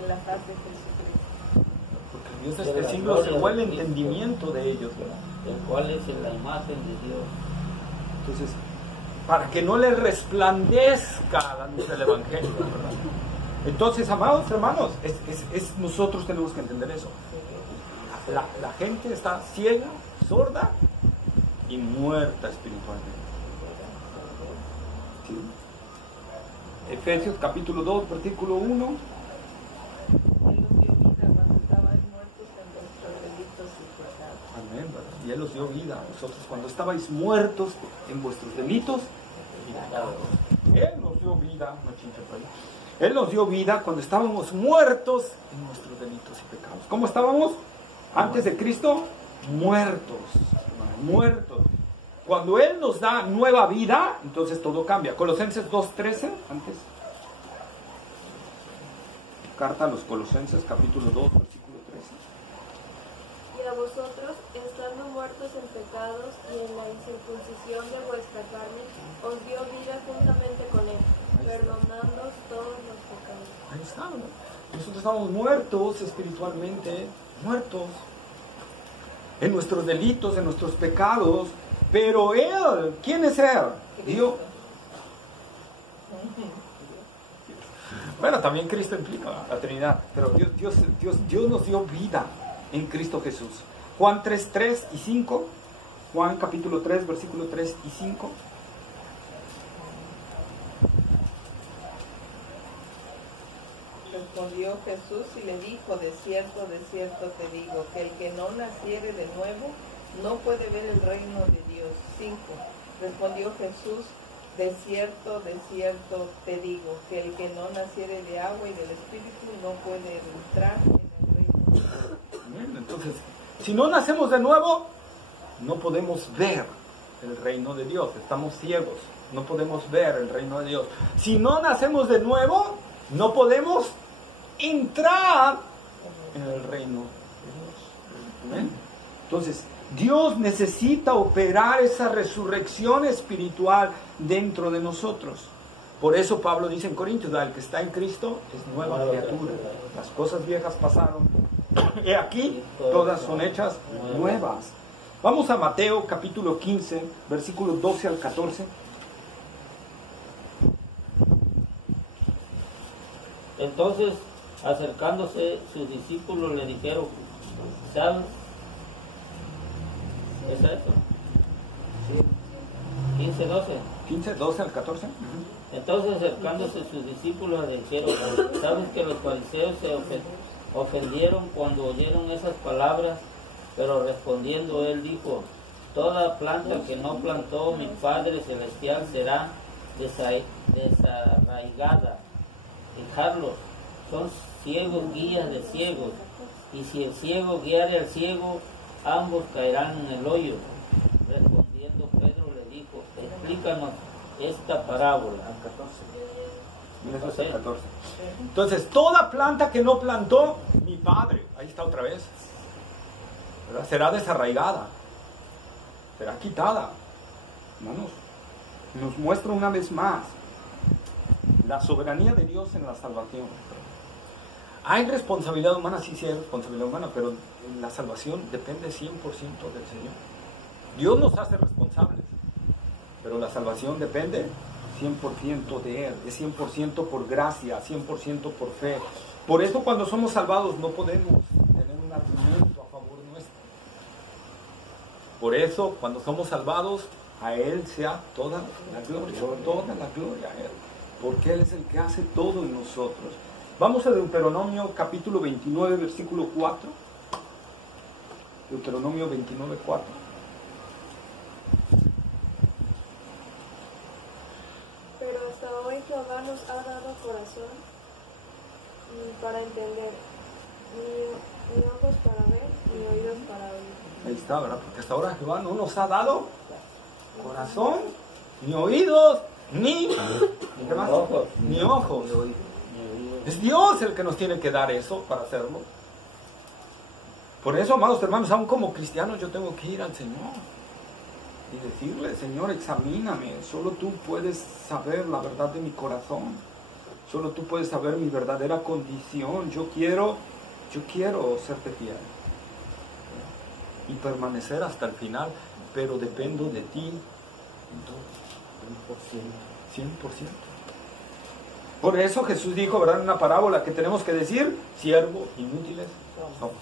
en la faz de Jesucristo. Porque el Dios de este siglo cegó el entendimiento de ellos, ¿verdad? El cual es en la imagen de Dios. Entonces, para que no les resplandezca la luz del Evangelio, ¿verdad? Entonces, amados hermanos, nosotros tenemos que entender eso. La gente está ciega, sorda y muerta espiritualmente. ¿Sí? Efesios capítulo 2, versículo 1. Él los dio vida cuando estaban muertos en vuestros delitos y pecados. Amén, ¿verdad? Y Él los dio vida a vosotros cuando estabais muertos en vuestros delitos y pecados. Él nos dio vida, Él nos dio vida cuando estábamos muertos en nuestros delitos y pecados. ¿Cómo estábamos? Antes de Cristo, muertos. Muertos. Cuando Él nos da nueva vida, entonces todo cambia. Colosenses 2:13, antes. Carta a los Colosenses, capítulo 2, versículo 13. Y a vosotros, estando muertos en pecados y en la incircuncisión de vuestra carne, os dio vida juntamente con Él, perdonándoos todos los pecados. Ahí está, ¿no? Nosotros estamos muertos espiritualmente, muertos en nuestros delitos, en nuestros pecados, pero Él, ¿quién es Él? Dios. Bueno, también Cristo implica la Trinidad, pero Dios nos dio vida en Cristo Jesús. Juan 3:3 y 5, Juan capítulo 3, versículo 3 y 5. Respondió Jesús y le dijo, de cierto te digo, que el que no naciere de nuevo no puede ver el reino de Dios. 5. Respondió Jesús, de cierto te digo, que el que no naciere de agua y del Espíritu no puede entrar en el reino de Dios. Bien, entonces, si no nacemos de nuevo, no podemos ver el reino de Dios. Estamos ciegos, no podemos ver el reino de Dios. Si no nacemos de nuevo, no podemos entrar en el reino de Dios. ¿Ven? Entonces, Dios necesita operar esa resurrección espiritual dentro de nosotros. Por eso Pablo dice en Corintios, el que está en Cristo es nueva criatura. Las cosas viejas pasaron. Y aquí todas son hechas nuevas. Vamos a Mateo capítulo 15, versículos 12 al 14. Entonces, acercándose sus discípulos le dijeron, ¿sabes? ¿Es eso? Sí. 15:12. 15, 12 al 14. Entonces, acercándose sus discípulos le dijeron, ¿sabes que los fariseos se ofendieron cuando oyeron esas palabras? Pero respondiendo él dijo, toda planta que no plantó mi Padre Celestial será desarraigada. Dejadlos, son ciegos guías de ciegos, y si el ciego guiare al ciego, ambos caerán en el hoyo. explícanos esta parábola. Al 14. Eso es el 14. Entonces, toda planta que no plantó mi Padre, ahí está otra vez, ¿verdad? Será desarraigada, será quitada. Hermanos, nos muestra una vez más la soberanía de Dios en la salvación. ¿Hay responsabilidad humana? Sí, sí hay responsabilidad humana, pero la salvación depende 100% del Señor. Dios nos hace responsables, pero la salvación depende 100% de Él, es 100% por gracia, 100% por fe. Por eso cuando somos salvados no podemos tener un argumento a favor nuestro. Por eso cuando somos salvados, a Él sea toda la gloria a Él, porque Él es el que hace todo en nosotros. Vamos a Deuteronomio capítulo 29, versículo 4. Deuteronomio 29, 4. Pero hasta hoy Jehová nos ha dado corazón para entender, ni ojos para ver, ni oídos para oír. Ahí está, ¿verdad? Porque hasta ahora Jehová no nos ha dado corazón, ni oídos, ni ¿qué más? Ni ojos. Es Dios el que nos tiene que dar eso para hacerlo. Por eso, amados hermanos, aún como cristianos yo tengo que ir al Señor y decirle: Señor, examíname, solo tú puedes saber la verdad de mi corazón, solo tú puedes saber mi verdadera condición. Yo quiero serte fiel y permanecer hasta el final, pero dependo de ti en todo, 100%. Por eso Jesús dijo, ¿verdad?, en una parábola, que tenemos que decir: siervos inútiles somos.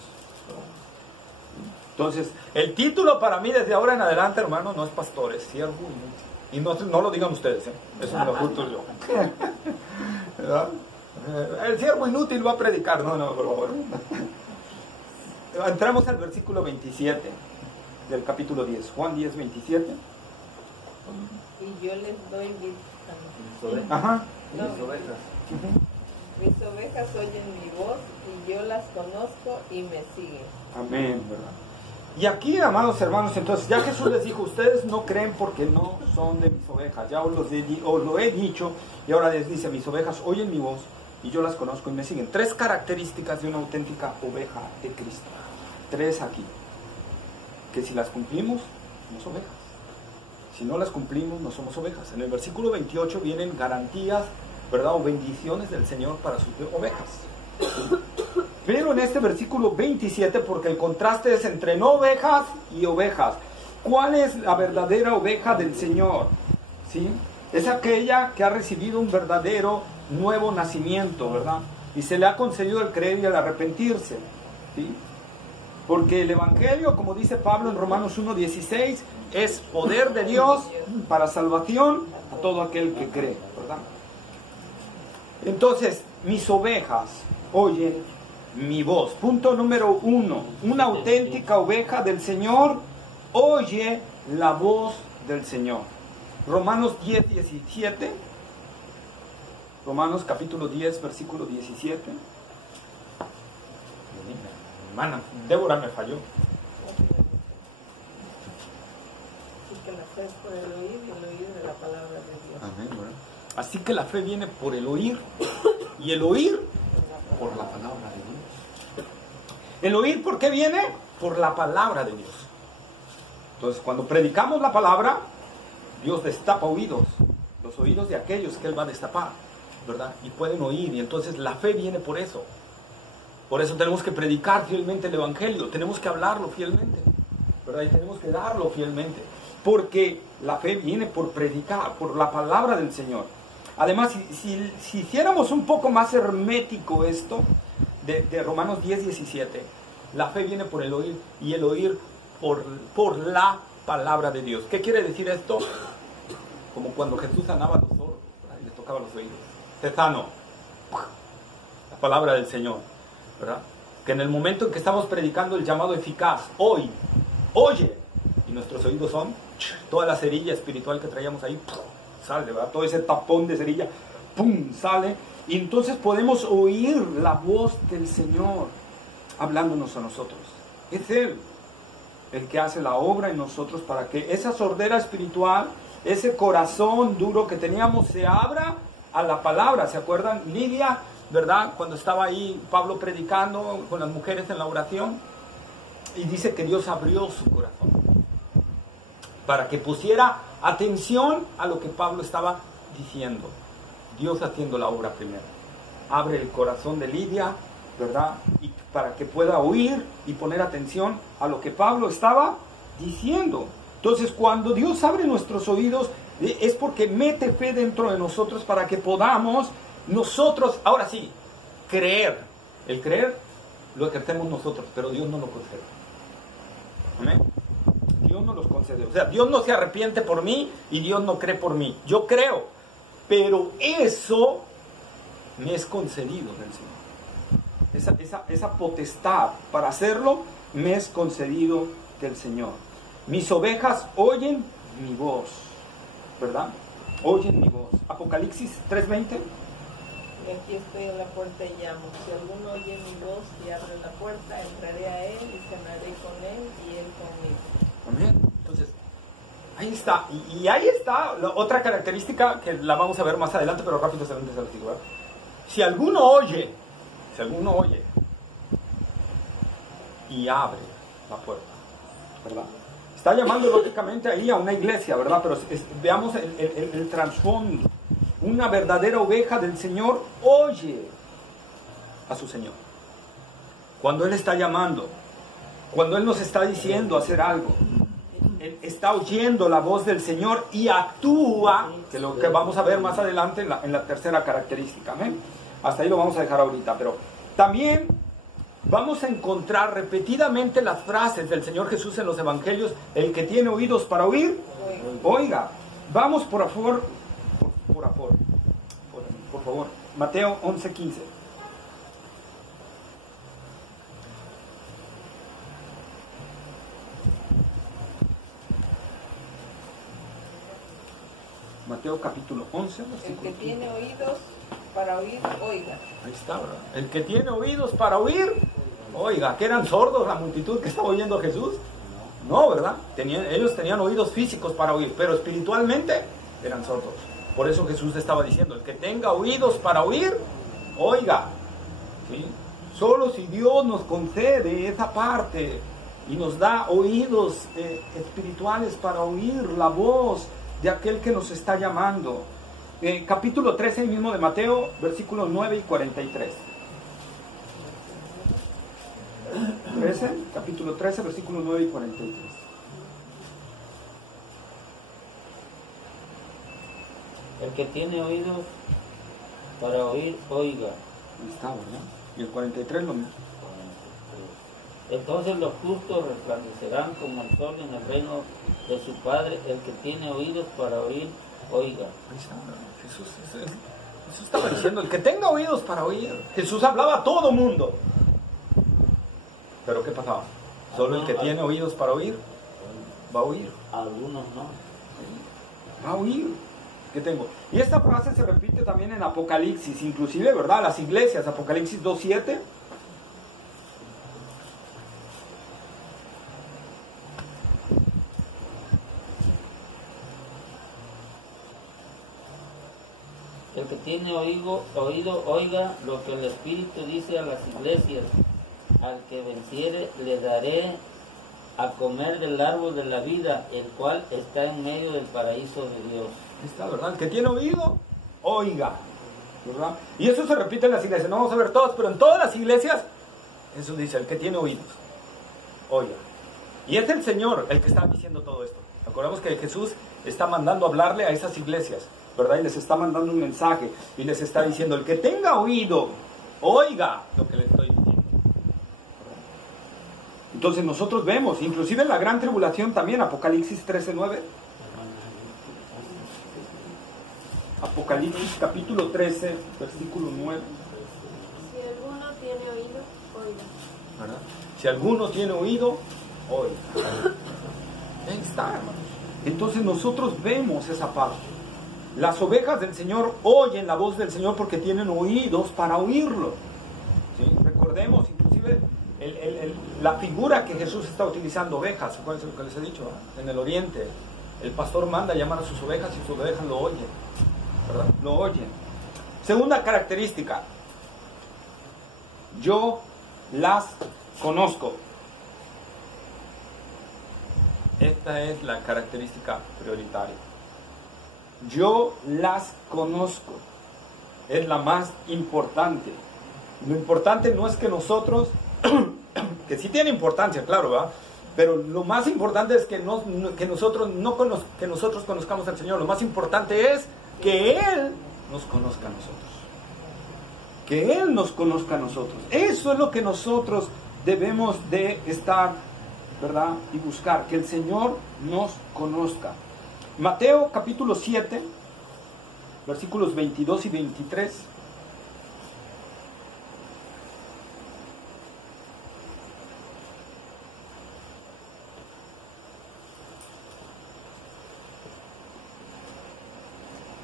Entonces, el título para mí desde ahora en adelante, hermano, no es pastor, es siervo inútil. Y no lo digan ustedes, eso me lo oculto yo. ¿Verdad? El siervo inútil va a predicar. No, por favor. Entramos al versículo 27 del capítulo 10. Juan 10, 27. Y yo les doy Ajá. mis ovejas. Mis ovejas oyen mi voz y yo las conozco y me siguen. Amén, ¿verdad? Y aquí, amados hermanos, entonces ya Jesús les dijo: ustedes no creen porque no son de mis ovejas. Ya os lo he dicho, y ahora les dice: mis ovejas oyen mi voz y yo las conozco y me siguen. 3 características de una auténtica oveja de Cristo. 3 aquí. Que si las cumplimos, somos ovejas. Si no las cumplimos, no somos ovejas. En el versículo 28 vienen garantías, ¿verdad?, o bendiciones del Señor para sus ovejas. Pero en este versículo 27, porque el contraste es entre no ovejas y ovejas. ¿Cuál es la verdadera oveja del Señor? ¿Sí? Es aquella que ha recibido un verdadero nuevo nacimiento, ¿verdad? Y se le ha concedido el creer y el arrepentirse, ¿sí? Porque el Evangelio, como dice Pablo en Romanos 1:16, es poder de Dios para salvación a todo aquel que cree, ¿verdad? Entonces, mis ovejas oyen mi voz. Punto número 1. Una auténtica oveja del Señor oye la voz del Señor. Romanos 10, 17. Romanos capítulo 10, versículo 17. Hermana, Débora me falló. Así que la fe es por el oír y el oír de la palabra de Dios. Amén, ¿verdad? Así que la fe viene por el oír y el oír por la palabra de Dios. ¿El oír por qué viene? Por la palabra de Dios. Entonces, cuando predicamos la palabra, Dios destapa oídos, los oídos de aquellos que Él va a destapar, ¿verdad? Y pueden oír, y entonces la fe viene por eso. Por eso tenemos que predicar fielmente el Evangelio, tenemos que hablarlo fielmente, ¿verdad? Y tenemos que darlo fielmente, porque la fe viene por predicar, por la palabra del Señor. Además, si hiciéramos un poco más hermético esto de Romanos 10, 17, la fe viene por el oír y el oír por la palabra de Dios. ¿Qué quiere decir esto? Como cuando Jesús sanaba a los sordos, ¿verdad?, y le tocaba los oídos. Te sano. La palabra del Señor, ¿verdad? Que en el momento en que estamos predicando el llamado eficaz, hoy, oye, y nuestros oídos son toda la cerilla espiritual que traíamos ahí, sale, ¿verdad? Todo ese tapón de cerilla, ¡pum!, sale, y entonces podemos oír la voz del Señor hablándonos a nosotros. Es Él el que hace la obra en nosotros para que esa sordera espiritual ese corazón duro que teníamos se abra a la palabra. ¿Se acuerdan? Lidia, ¿verdad? Cuando estaba ahí Pablo predicando con las mujeres en la oración, y dice que Dios abrió su corazón para que pusiera atención a lo que Pablo estaba diciendo. Dios haciendo la obra primero. Abre el corazón de Lidia, ¿verdad? Y para que pueda oír y poner atención a lo que Pablo estaba diciendo. Entonces, cuando Dios abre nuestros oídos, es porque mete fe dentro de nosotros para que podamos nosotros, ahora sí, creer. El creer lo ejercemos nosotros, pero Dios no lo concede. ¿Amén? Dios no los concede. O sea, Dios no se arrepiente por mí y Dios no cree por mí. Yo creo, pero eso me es concedido del Señor. Esa potestad para hacerlo me es concedido del Señor. Mis ovejas oyen mi voz, ¿verdad? Oyen mi voz. Apocalipsis 3:20. Y aquí estoy en la puerta y llamo. Si alguno oye mi voz y abre la puerta, entraré a él y cenaré con él y él conmigo. Amén. Entonces, ahí está. Y ahí está la otra característica que la vamos a ver más adelante, pero rápido se lo digo, ¿verdad? Si alguno oye y abre la puerta, ¿verdad? Está llamando lógicamente ahí a una iglesia, ¿verdad? Pero veamos el trasfondo. Una verdadera oveja del Señor oye a su Señor. Cuando Él está llamando, cuando Él nos está diciendo hacer algo, Él está oyendo la voz del Señor y actúa, que lo que vamos a ver más adelante en la tercera característica. Amén. Hasta ahí lo vamos a dejar ahorita, pero también vamos a encontrar repetidamente las frases del Señor Jesús en los evangelios. El que tiene oídos para oír, oiga. Vamos por favor, Mateo 11:15. Mateo capítulo 11, el que tiene oídos para oír, oiga. Ahí está, ¿verdad? El que tiene oídos para oír, oiga. ¿Que eran sordos la multitud que estaba oyendo a Jesús? No, ¿verdad? Ellos tenían oídos físicos para oír, pero espiritualmente eran sordos. Por eso Jesús estaba diciendo, el que tenga oídos para oír, oiga. ¿Sí? Solo si Dios nos concede esa parte y nos da oídos espirituales para oír la voz de aquel que nos está llamando. Capítulo 13 mismo de Mateo, versículos 9 y 43. Capítulo 13, versículos 9 y 43. El que tiene oídos para oír, oiga. Ahí está, ¿verdad? Y el 43 lo mismo. Entonces los justos resplandecerán como el sol en el reino de su Padre. El que tiene oídos para oír, oiga. Ahí está, Jesús estaba diciendo, el que tenga oídos para oír. Jesús hablaba a todo mundo. Pero ¿qué pasaba? Solo el que tiene oídos para oír, va a oír. Algunos no. Va a oír. ¿Qué tengo? Y esta frase se repite también en Apocalipsis, inclusive, ¿verdad? Las iglesias, Apocalipsis 2:7. El que tiene oído, oiga lo que el Espíritu dice a las iglesias. Al que venciere le daré a comer del árbol de la vida, el cual está en medio del paraíso de Dios. Está, ¿verdad? El que tiene oído, oiga, ¿verdad? Y eso se repite en las iglesias. No vamos a ver todas, pero en todas las iglesias Jesús dice, el que tiene oídos, oiga. Y es el Señor el que está diciendo todo esto. Recordemos que Jesús está mandando hablarle a esas iglesias, ¿verdad? Y les está mandando un mensaje y les está diciendo, el que tenga oído, oiga lo que le estoy diciendo. Entonces nosotros vemos, inclusive en la gran tribulación también, Apocalipsis 13:9. Apocalipsis capítulo 13, versículo 9. Si alguno tiene oído, oiga. ¿Verdad? Si alguno tiene oído, oiga. Ahí está, hermanos. Entonces nosotros vemos esa parte. Las ovejas del Señor oyen la voz del Señor porque tienen oídos para oírlo. ¿Sí? Recordemos inclusive la figura que Jesús está utilizando, ovejas, ¿cuál es lo que les he dicho? En el oriente, El pastor manda a llamar a sus ovejas y sus ovejas lo oyen, ¿verdad? Lo oyen. Segunda característica, yo las conozco. Esta es la característica prioritaria. Yo las conozco. Es la más importante. Lo importante no es que nosotros, que sí tiene importancia, claro, ¿verdad? Pero lo más importante es que nosotros conozcamos al Señor. Lo más importante es que Él nos conozca a nosotros. Que Él nos conozca a nosotros. Eso es lo que nosotros debemos de estar, ¿verdad? Y buscar, que el Señor nos conozca. Mateo capítulo 7, versículos 22 y 23.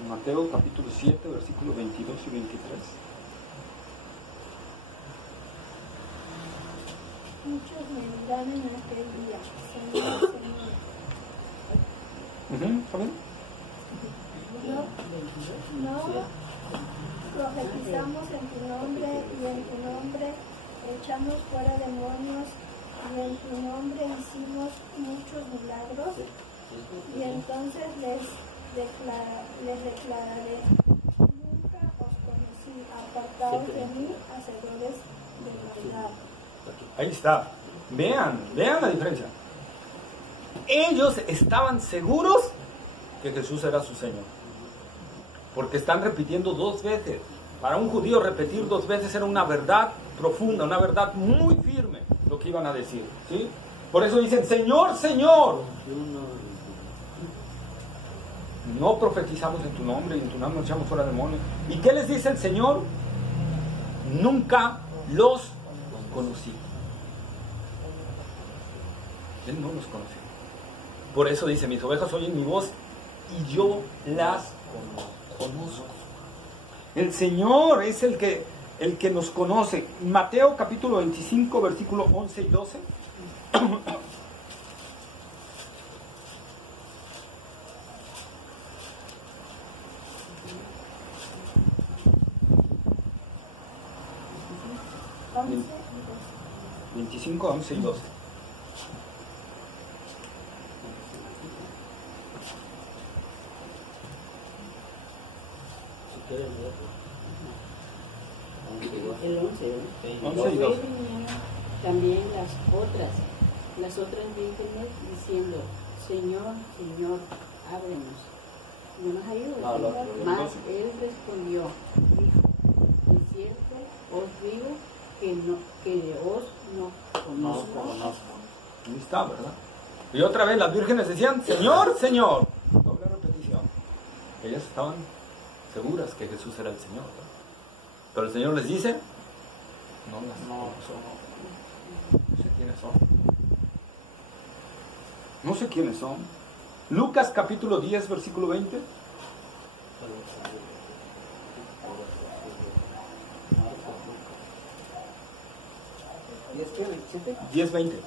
Mateo capítulo 7, versículos 22 y 23. Muchos me dirán en aquel día, Señor, Señor. ¿Está bien? No profetizamos en tu nombre y en tu nombre echamos fuera demonios y en tu nombre hicimos muchos milagros. Y entonces les declararé, nunca os conocí, apartados de mí, hacedores de maldad. Ahí está. Vean la diferencia. Ellos estaban seguros que Jesús era su Señor. Porque están repitiendo 2 veces. Para un judío repetir 2 veces era una verdad profunda, una verdad muy firme, lo que iban a decir, ¿sí? Por eso dicen, Señor, Señor. No profetizamos en tu nombre y en tu nombre echamos fuera demonios. ¿Y qué les dice el Señor? Nunca los conocí. Él no los conoció. Por eso dice, mis ovejas oyen mi voz y yo las conozco. El Señor es el que nos conoce. Mateo capítulo 25, versículo 11 y 12. Once, 25, 11 y 12. El 11, 11 y 12. También las otras vírgenes diciendo, Señor, Señor, ábrenos. Yo nos ayudo. Mas él respondió, dijo, de cierto os digo que os no conozco. Ahí está, ¿verdad? Y otra vez las vírgenes decían, Señor, Señor. Doble repetición. Ellas estaban seguras que Jesús era el Señor, ¿verdad? Pero el Señor les dice, no las conozco. No sé quiénes son. No sé quiénes son. Lucas capítulo 10, versículo 20. ¿Y es que 27? 10, 20.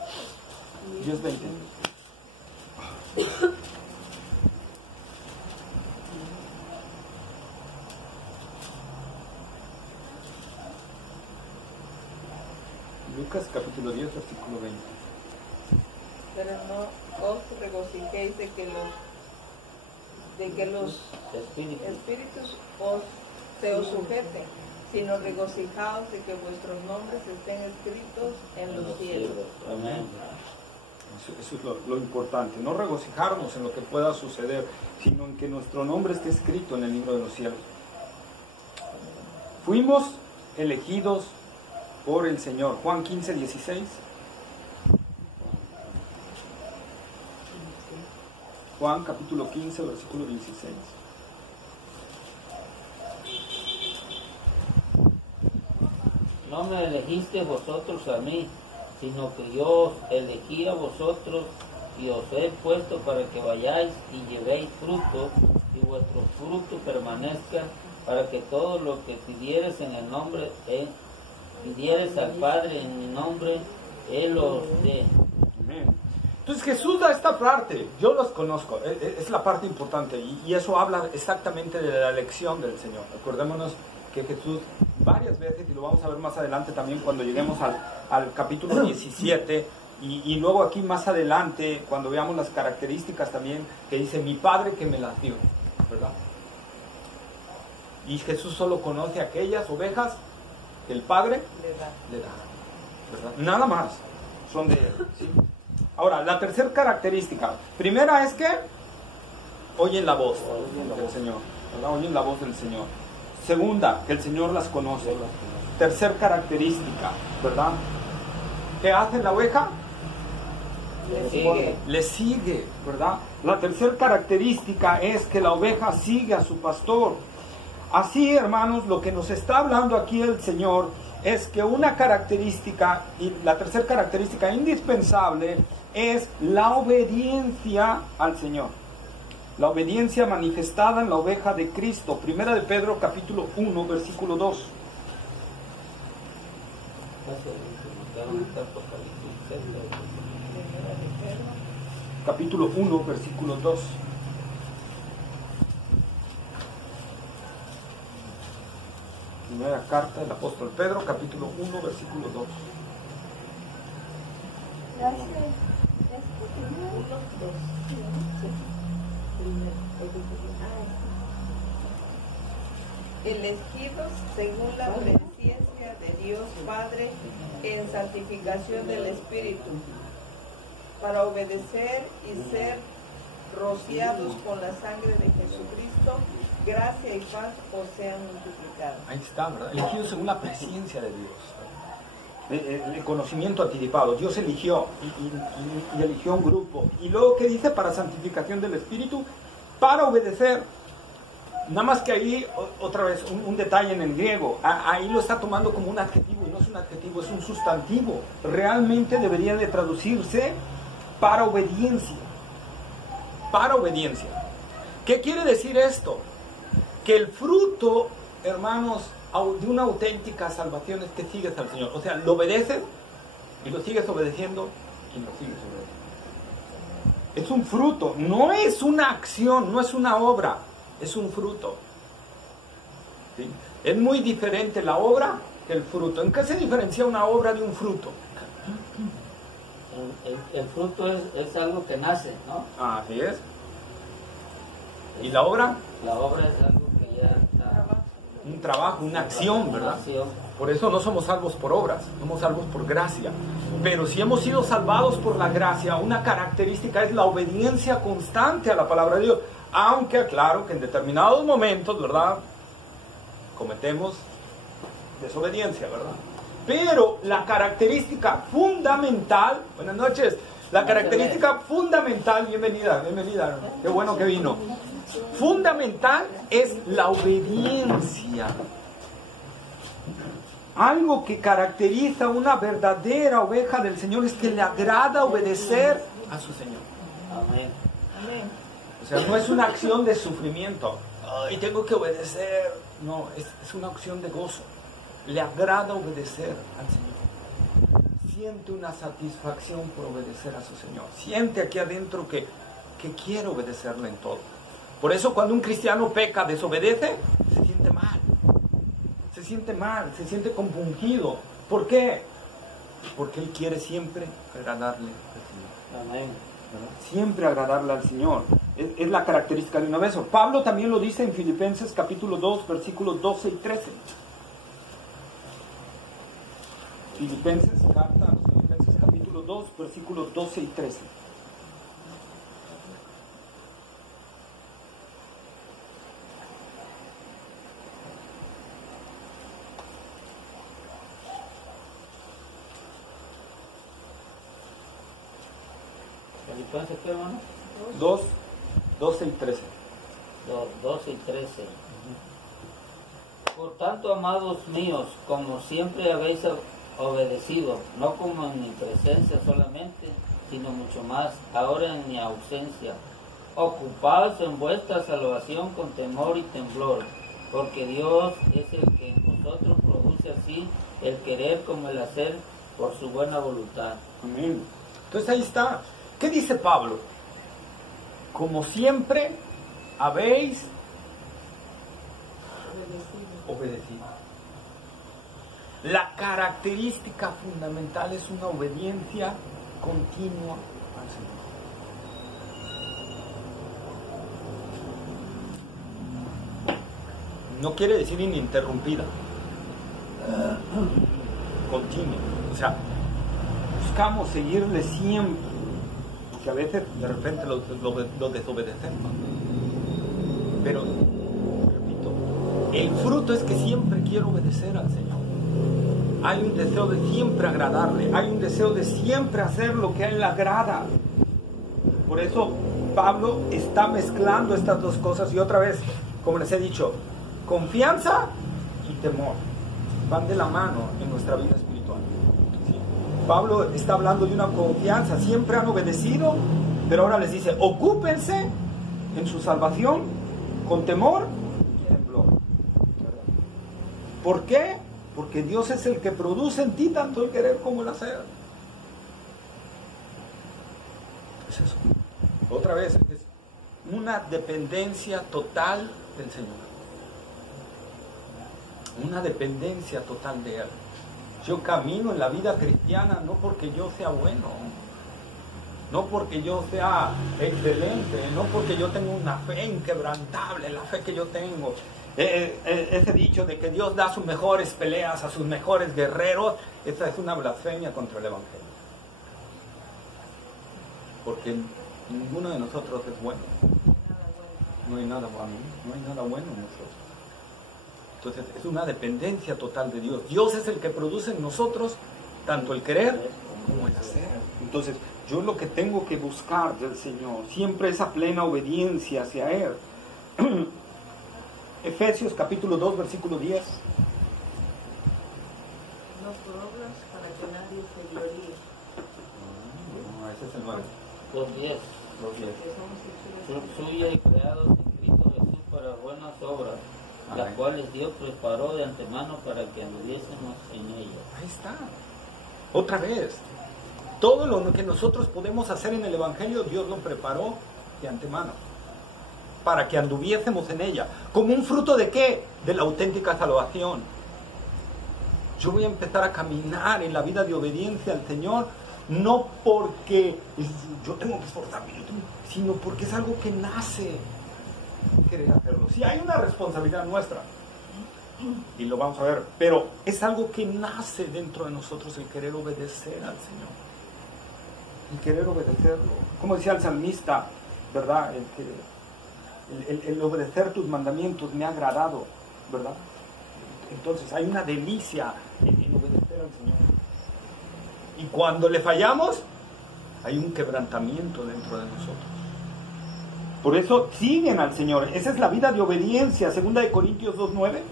10, 20. Lucas capítulo 10, versículo 20. Pero no os regocijéis de que los espíritus se os sujeten, sino regocijaos de que vuestros nombres estén escritos en los cielos. Amén. Eso es lo importante, no regocijarnos en lo que pueda suceder, sino en que nuestro nombre esté escrito en el libro de los cielos. Fuimos elegidos por el Señor. Juan 15, 16. Juan capítulo 15, versículo 16. No me elegisteis vosotros a mí, sino que yo os elegí a vosotros y os he puesto para que vayáis y llevéis fruto y vuestro fruto permanezca, para que todo lo que pidieres en el nombre, pidieres al Padre en mi nombre, Él os dé. Amén. Entonces Jesús da esta parte, yo los conozco, es la parte importante, y eso habla exactamente de la elección del Señor. Acordémonos que Jesús varias veces, y lo vamos a ver más adelante también cuando lleguemos al capítulo 17, y luego aquí más adelante, cuando veamos las características también, que dice, mi Padre que me las dio, ¿verdad? Y Jesús solo conoce aquellas ovejas que el Padre le da, ¿verdad? Nada más son de Él, ¿sí? Ahora, la tercera característica, primera es que oyen la voz del Señor, ¿verdad? Oyen la voz del Señor. Segunda, que el Señor las conoce. Tercer característica, ¿verdad? ¿Qué hace la oveja? Le sigue, ¿verdad? La tercera característica es que la oveja sigue a su pastor. Así, hermanos, lo que nos está hablando aquí el Señor es que una característica, y la tercera característica indispensable, es la obediencia al Señor. La obediencia manifestada en la oveja de Cristo. Primera de Pedro, capítulo 1, versículo 2. Capítulo 1, versículo 2. Primera carta del apóstol Pedro, capítulo 1, versículo 2. Elegidos según la presciencia de Dios Padre en santificación del Espíritu, para obedecer y ser rociados con la sangre de Jesucristo, gracia y paz os sean multiplicadas. Ahí está, ¿verdad? Elegidos según la presencia de Dios. El conocimiento anticipado. Dios eligió y eligió un grupo. Y luego, ¿qué dice? Para santificación del Espíritu, para obedecer. Nada más que ahí, otra vez, un detalle en el griego. Ahí lo está tomando como un adjetivo, y no es un adjetivo, es un sustantivo. Realmente debería de traducirse para obediencia. Para obediencia. ¿Qué quiere decir esto? Que el fruto, hermanos, de una auténtica salvación es que sigues al Señor. O sea, lo obedeces y lo sigues obedeciendo y lo sigues obedeciendo. Es un fruto, no es una acción, no es una obra. Es un fruto. ¿Sí? Es muy diferente la obra que el fruto. ¿En qué se diferencia una obra de un fruto? El fruto es algo que nace, ¿no? Así es. ¿Y la obra? La obra es algo que ya está... Un trabajo, una acción, ¿verdad? Una acción. Por eso no somos salvos por obras, somos salvos por gracia. Pero si hemos sido salvados por la gracia, una característica es la obediencia constante a la palabra de Dios. Aunque, claro, que en determinados momentos, ¿verdad?, cometemos desobediencia, ¿verdad? Pero la característica fundamental, buenas noches, la característica fundamental, bienvenida, qué bueno que vino. Fundamental es la obediencia. Algo que caracteriza a una verdadera oveja del Señor es que le agrada obedecer a su Señor. Amén. Amén. O sea, no es una acción de sufrimiento. Ay, tengo que obedecer. No, es una acción de gozo. Le agrada obedecer al Señor. Siente una satisfacción por obedecer a su Señor. Siente aquí adentro que quiere obedecerle en todo. Por eso cuando un cristiano peca, desobedece, se siente mal. Se siente mal, se siente compungido. ¿Por qué? Porque él quiere siempre agradarle al Señor. Amén. Siempre agradarle al Señor. Es la característica de una vez. Pablo también lo dice en Filipenses capítulo 2, versículos 12 y 13. Carta a los Filipenses capítulo 2, versículos 12 y 13. Filipenses, ¿qué, hermano? 2, 12 y 13. 12 y 13. Por tanto, amados míos, como siempre habéis obedecido, no como en mi presencia solamente, sino mucho más, ahora en mi ausencia, ocupaos en vuestra salvación con temor y temblor, porque Dios es el que en vosotros produce así el querer como el hacer por su buena voluntad. Amén. Entonces ahí está. ¿Qué dice Pablo? Como siempre habéis obedecido. La característica fundamental es una obediencia continua al Señor. No quiere decir ininterrumpida, continua. O sea, buscamos seguirle siempre, porque a veces de repente lo desobedecemos. Pero, repito, el fruto es que siempre quiero obedecer al Señor. Hay un deseo de siempre agradarle, hay un deseo de siempre hacer lo que a Él le agrada. Por eso Pablo está mezclando estas dos cosas y otra vez, como les he dicho, confianza y temor van de la mano en nuestra vida espiritual. ¿Sí? Pablo está hablando de una confianza, siempre han obedecido, pero ahora les dice, ocúpense en su salvación con temor y temblor. ¿Por qué? Porque Dios es el que produce en ti tanto el querer como el hacer. Es eso. Otra vez, es una dependencia total del Señor. Una dependencia total de Él. Yo camino en la vida cristiana no porque yo sea bueno, no porque yo sea excelente, no porque yo tenga una fe inquebrantable, la fe que yo tengo. Ese dicho de que Dios da sus mejores peleas a sus mejores guerreros, esa es una blasfemia contra el Evangelio. Porque ninguno de nosotros es bueno. No hay nada bueno, no hay nada bueno en nosotros. Entonces es una dependencia total de Dios. Dios es el que produce en nosotros tanto el querer como el hacer. Entonces yo lo que tengo que buscar del Señor, siempre esa plena obediencia hacia Él. Efesios capítulo 2, versículo 10. No por obras para que nadie se gloríe. No, ese es el 9. 2:10. 2:10. Suya y creados en Cristo Jesús para buenas obras, las cuales Dios preparó de antemano para que anduviésemos en ellas. Ahí está. Otra vez. Todo lo que nosotros podemos hacer en el Evangelio, Dios lo preparó de antemano para que anduviésemos en ella. ¿Como un fruto de qué? De la auténtica salvación. Yo voy a empezar a caminar en la vida de obediencia al Señor, no porque yo tengo que esforzarme, sino porque es algo que nace querer hacerlo. Sí, hay una responsabilidad nuestra, y lo vamos a ver, pero es algo que nace dentro de nosotros, el querer obedecer al Señor. El querer obedecerlo. Como decía el salmista, ¿verdad? El obedecer tus mandamientos me ha agradado, ¿verdad? Entonces hay una delicia en obedecer al Señor. Y cuando le fallamos, hay un quebrantamiento dentro de nosotros. Por eso siguen al Señor. Esa es la vida de obediencia. 2 Corintios 2:9.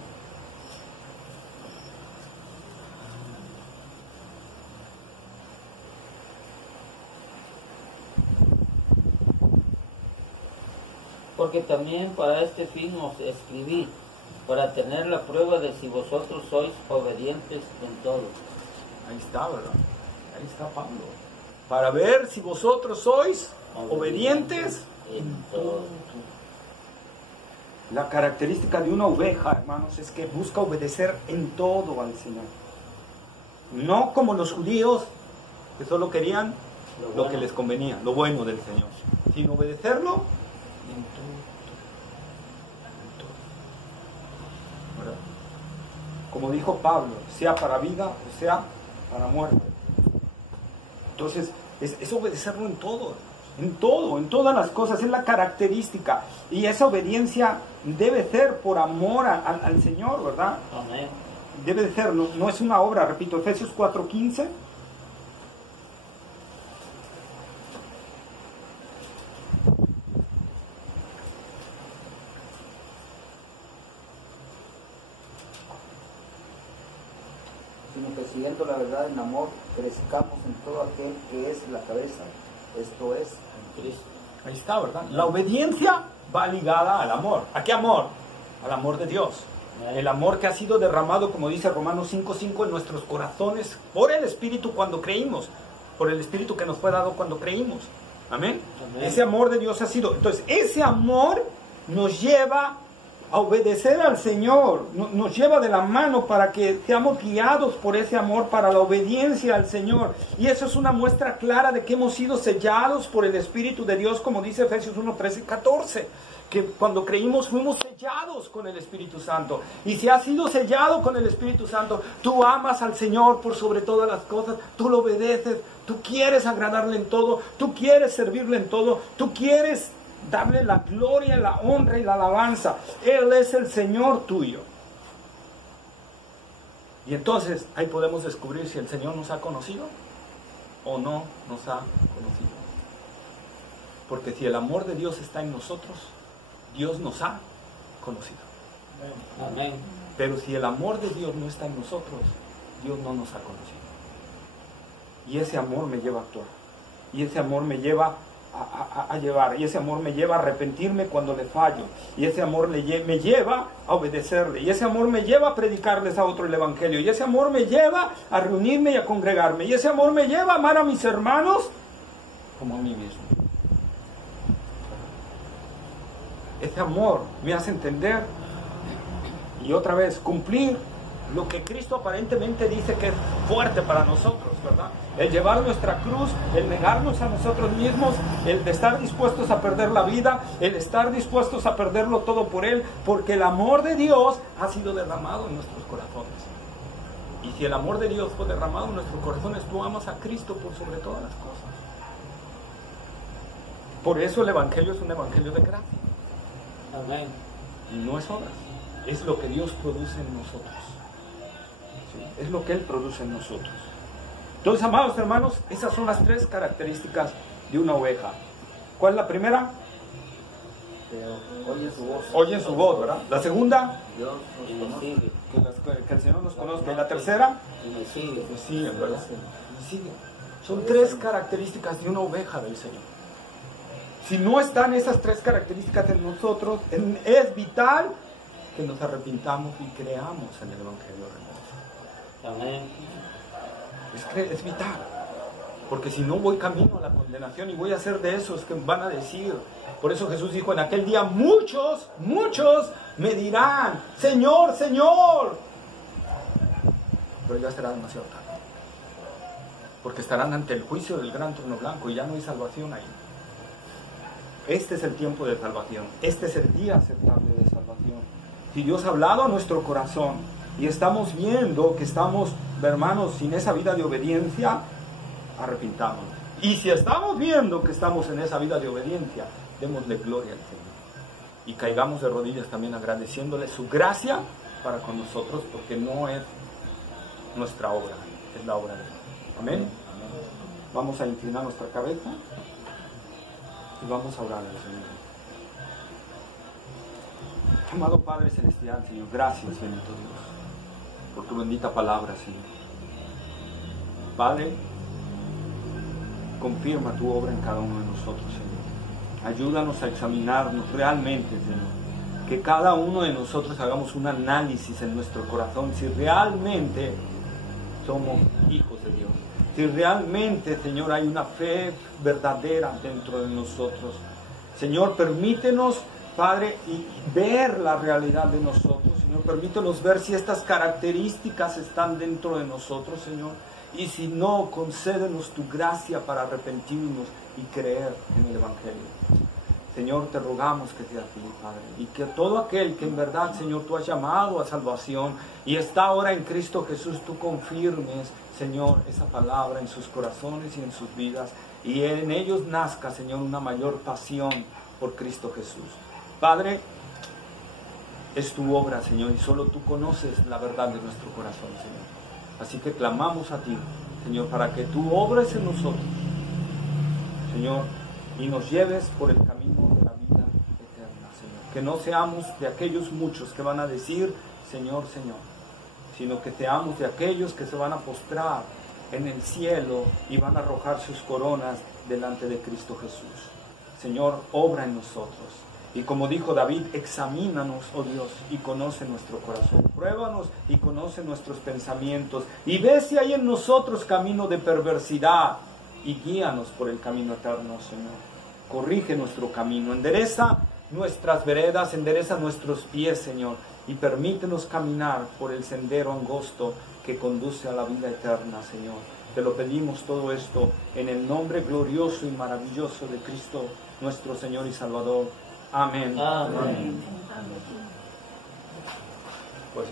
Porque también para este fin os escribí, para tener la prueba de si vosotros sois obedientes en todo. Ahí está, ¿verdad? Ahí está Pablo. Para ver si vosotros sois obedientes en todo. La característica de una oveja, hermanos, es que busca obedecer en todo al Señor. No como los judíos, que solo querían lo que les convenía, lo bueno del Señor, sino obedecerlo en todo. ¿Verdad? Como dijo Pablo, sea para vida o sea para muerte. Entonces, es obedecerlo en todo, en todas las cosas, es la característica. Y esa obediencia debe ser por amor al Señor, ¿verdad? Amén. Debe de ser, no es una obra, repito, Efesios 4:15. Sino que siguiendo la verdad en amor, crezcamos en todo aquel que es la cabeza, esto es, en Cristo. Ahí está, ¿verdad? La obediencia va ligada al amor. ¿A qué amor? Al amor de Dios. El amor que ha sido derramado, como dice Romanos 5:5, en nuestros corazones por el Espíritu cuando creímos, por el Espíritu que nos fue dado cuando creímos. Amén. Amén. Ese amor de Dios ha sido. Entonces, ese amor nos lleva a obedecer al Señor, nos lleva de la mano para que seamos guiados por ese amor, para la obediencia al Señor. Y eso es una muestra clara de que hemos sido sellados por el Espíritu de Dios, como dice Efesios 1, 13 y 14. Que cuando creímos fuimos sellados con el Espíritu Santo. Y si has sido sellado con el Espíritu Santo, tú amas al Señor por sobre todas las cosas, tú lo obedeces, tú quieres agradarle en todo, tú quieres servirle en todo, tú quieres darle la gloria, la honra y la alabanza. Él es el Señor tuyo. Y entonces ahí podemos descubrir si el Señor nos ha conocido o no nos ha conocido. Porque si el amor de Dios está en nosotros, Dios nos ha conocido. Amén. Pero si el amor de Dios no está en nosotros, Dios no nos ha conocido. Y ese amor me lleva a actuar. Y ese amor me lleva a llevar. Y ese amor me lleva a arrepentirme cuando le fallo. Y ese amor me lleva a obedecerle. Y ese amor me lleva a predicarles a otro el Evangelio. Y ese amor me lleva a reunirme y a congregarme. Y ese amor me lleva a amar a mis hermanos como a mí mismo. Ese amor me hace entender y otra vez cumplir lo que Cristo aparentemente dice que es fuerte para nosotros, ¿verdad? El llevar nuestra cruz, el negarnos a nosotros mismos, el de estar dispuestos a perder la vida, el estar dispuestos a perderlo todo por Él, porque el amor de Dios ha sido derramado en nuestros corazones. Y si el amor de Dios fue derramado en nuestros corazones, tú amas a Cristo por sobre todas las cosas. Por eso el Evangelio es un Evangelio de gracia. Amén. Y no es obras, es lo que Dios produce en nosotros. ¿Sí? Es lo que Él produce en nosotros. Entonces, amados hermanos, esas son las tres características de una oveja. ¿Cuál es la primera? Oye su voz. Oye su voz, ¿verdad? La segunda, Dios Y nos me conoce. sigue. que el Señor nos conozca. Y la tercera, Y me sigue. me siguen, ¿verdad? Me siguen. Son tres características de una oveja del Señor. Si no están esas tres características en nosotros, es vital que nos arrepintamos y creamos en el Evangelio hermoso. Amén. Es vital. Porque si no voy camino a la condenación y voy a ser de esos que van a decir. Por eso Jesús dijo, en aquel día muchos me dirán, Señor, Señor. Pero ya será demasiado tarde. Porque estarán ante el juicio del gran trono blanco y ya no hay salvación ahí. Este es el tiempo de salvación. Este es el día aceptable de salvación. Si Dios ha hablado a nuestro corazón y estamos viendo que estamos, hermanos, sin esa vida de obediencia, arrepintámonos. Y si estamos viendo que estamos en esa vida de obediencia, démosle gloria al Señor. Y caigamos de rodillas también agradeciéndole su gracia para con nosotros, porque no es nuestra obra, es la obra de Dios. Amén. Vamos a inclinar nuestra cabeza y vamos a orar al Señor. Amado Padre Celestial, Señor, gracias, bendito Dios, por tu bendita palabra, Señor. Padre, confirma tu obra en cada uno de nosotros, Señor. Ayúdanos a examinarnos realmente, Señor. Que cada uno de nosotros hagamos un análisis en nuestro corazón si realmente somos hijos de Dios. Si realmente, Señor, hay una fe verdadera dentro de nosotros. Señor, permítenos, Padre, y ver la realidad de nosotros. Señor, permítenos ver si estas características están dentro de nosotros, Señor. Y si no, concédenos tu gracia para arrepentirnos y creer en el Evangelio. Señor, te rogamos que sea así, Padre. Y que todo aquel que en verdad, Señor, tú has llamado a salvación y está ahora en Cristo Jesús, tú confirmes, Señor, esa palabra en sus corazones y en sus vidas. Y en ellos nazca, Señor, una mayor pasión por Cristo Jesús. Padre, es tu obra, Señor, y solo tú conoces la verdad de nuestro corazón, Señor. Así que clamamos a ti, Señor, para que tú obres en nosotros, Señor, y nos lleves por el camino de la vida eterna, Señor. Que no seamos de aquellos muchos que van a decir, Señor, Señor, sino que seamos de aquellos que se van a postrar en el cielo y van a arrojar sus coronas delante de Cristo Jesús. Señor, obra en nosotros. Y como dijo David, examínanos, oh Dios, y conoce nuestro corazón. Pruébanos y conoce nuestros pensamientos. Y ve si hay en nosotros camino de perversidad. y guíanos por el camino eterno, Señor. Corrige nuestro camino, endereza nuestras veredas, endereza nuestros pies, Señor, y permítenos caminar por el sendero angosto que conduce a la vida eterna, Señor. Te lo pedimos todo esto en el nombre glorioso y maravilloso de Cristo, nuestro Señor y Salvador. Amén. Amén. Pues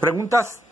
¿preguntas?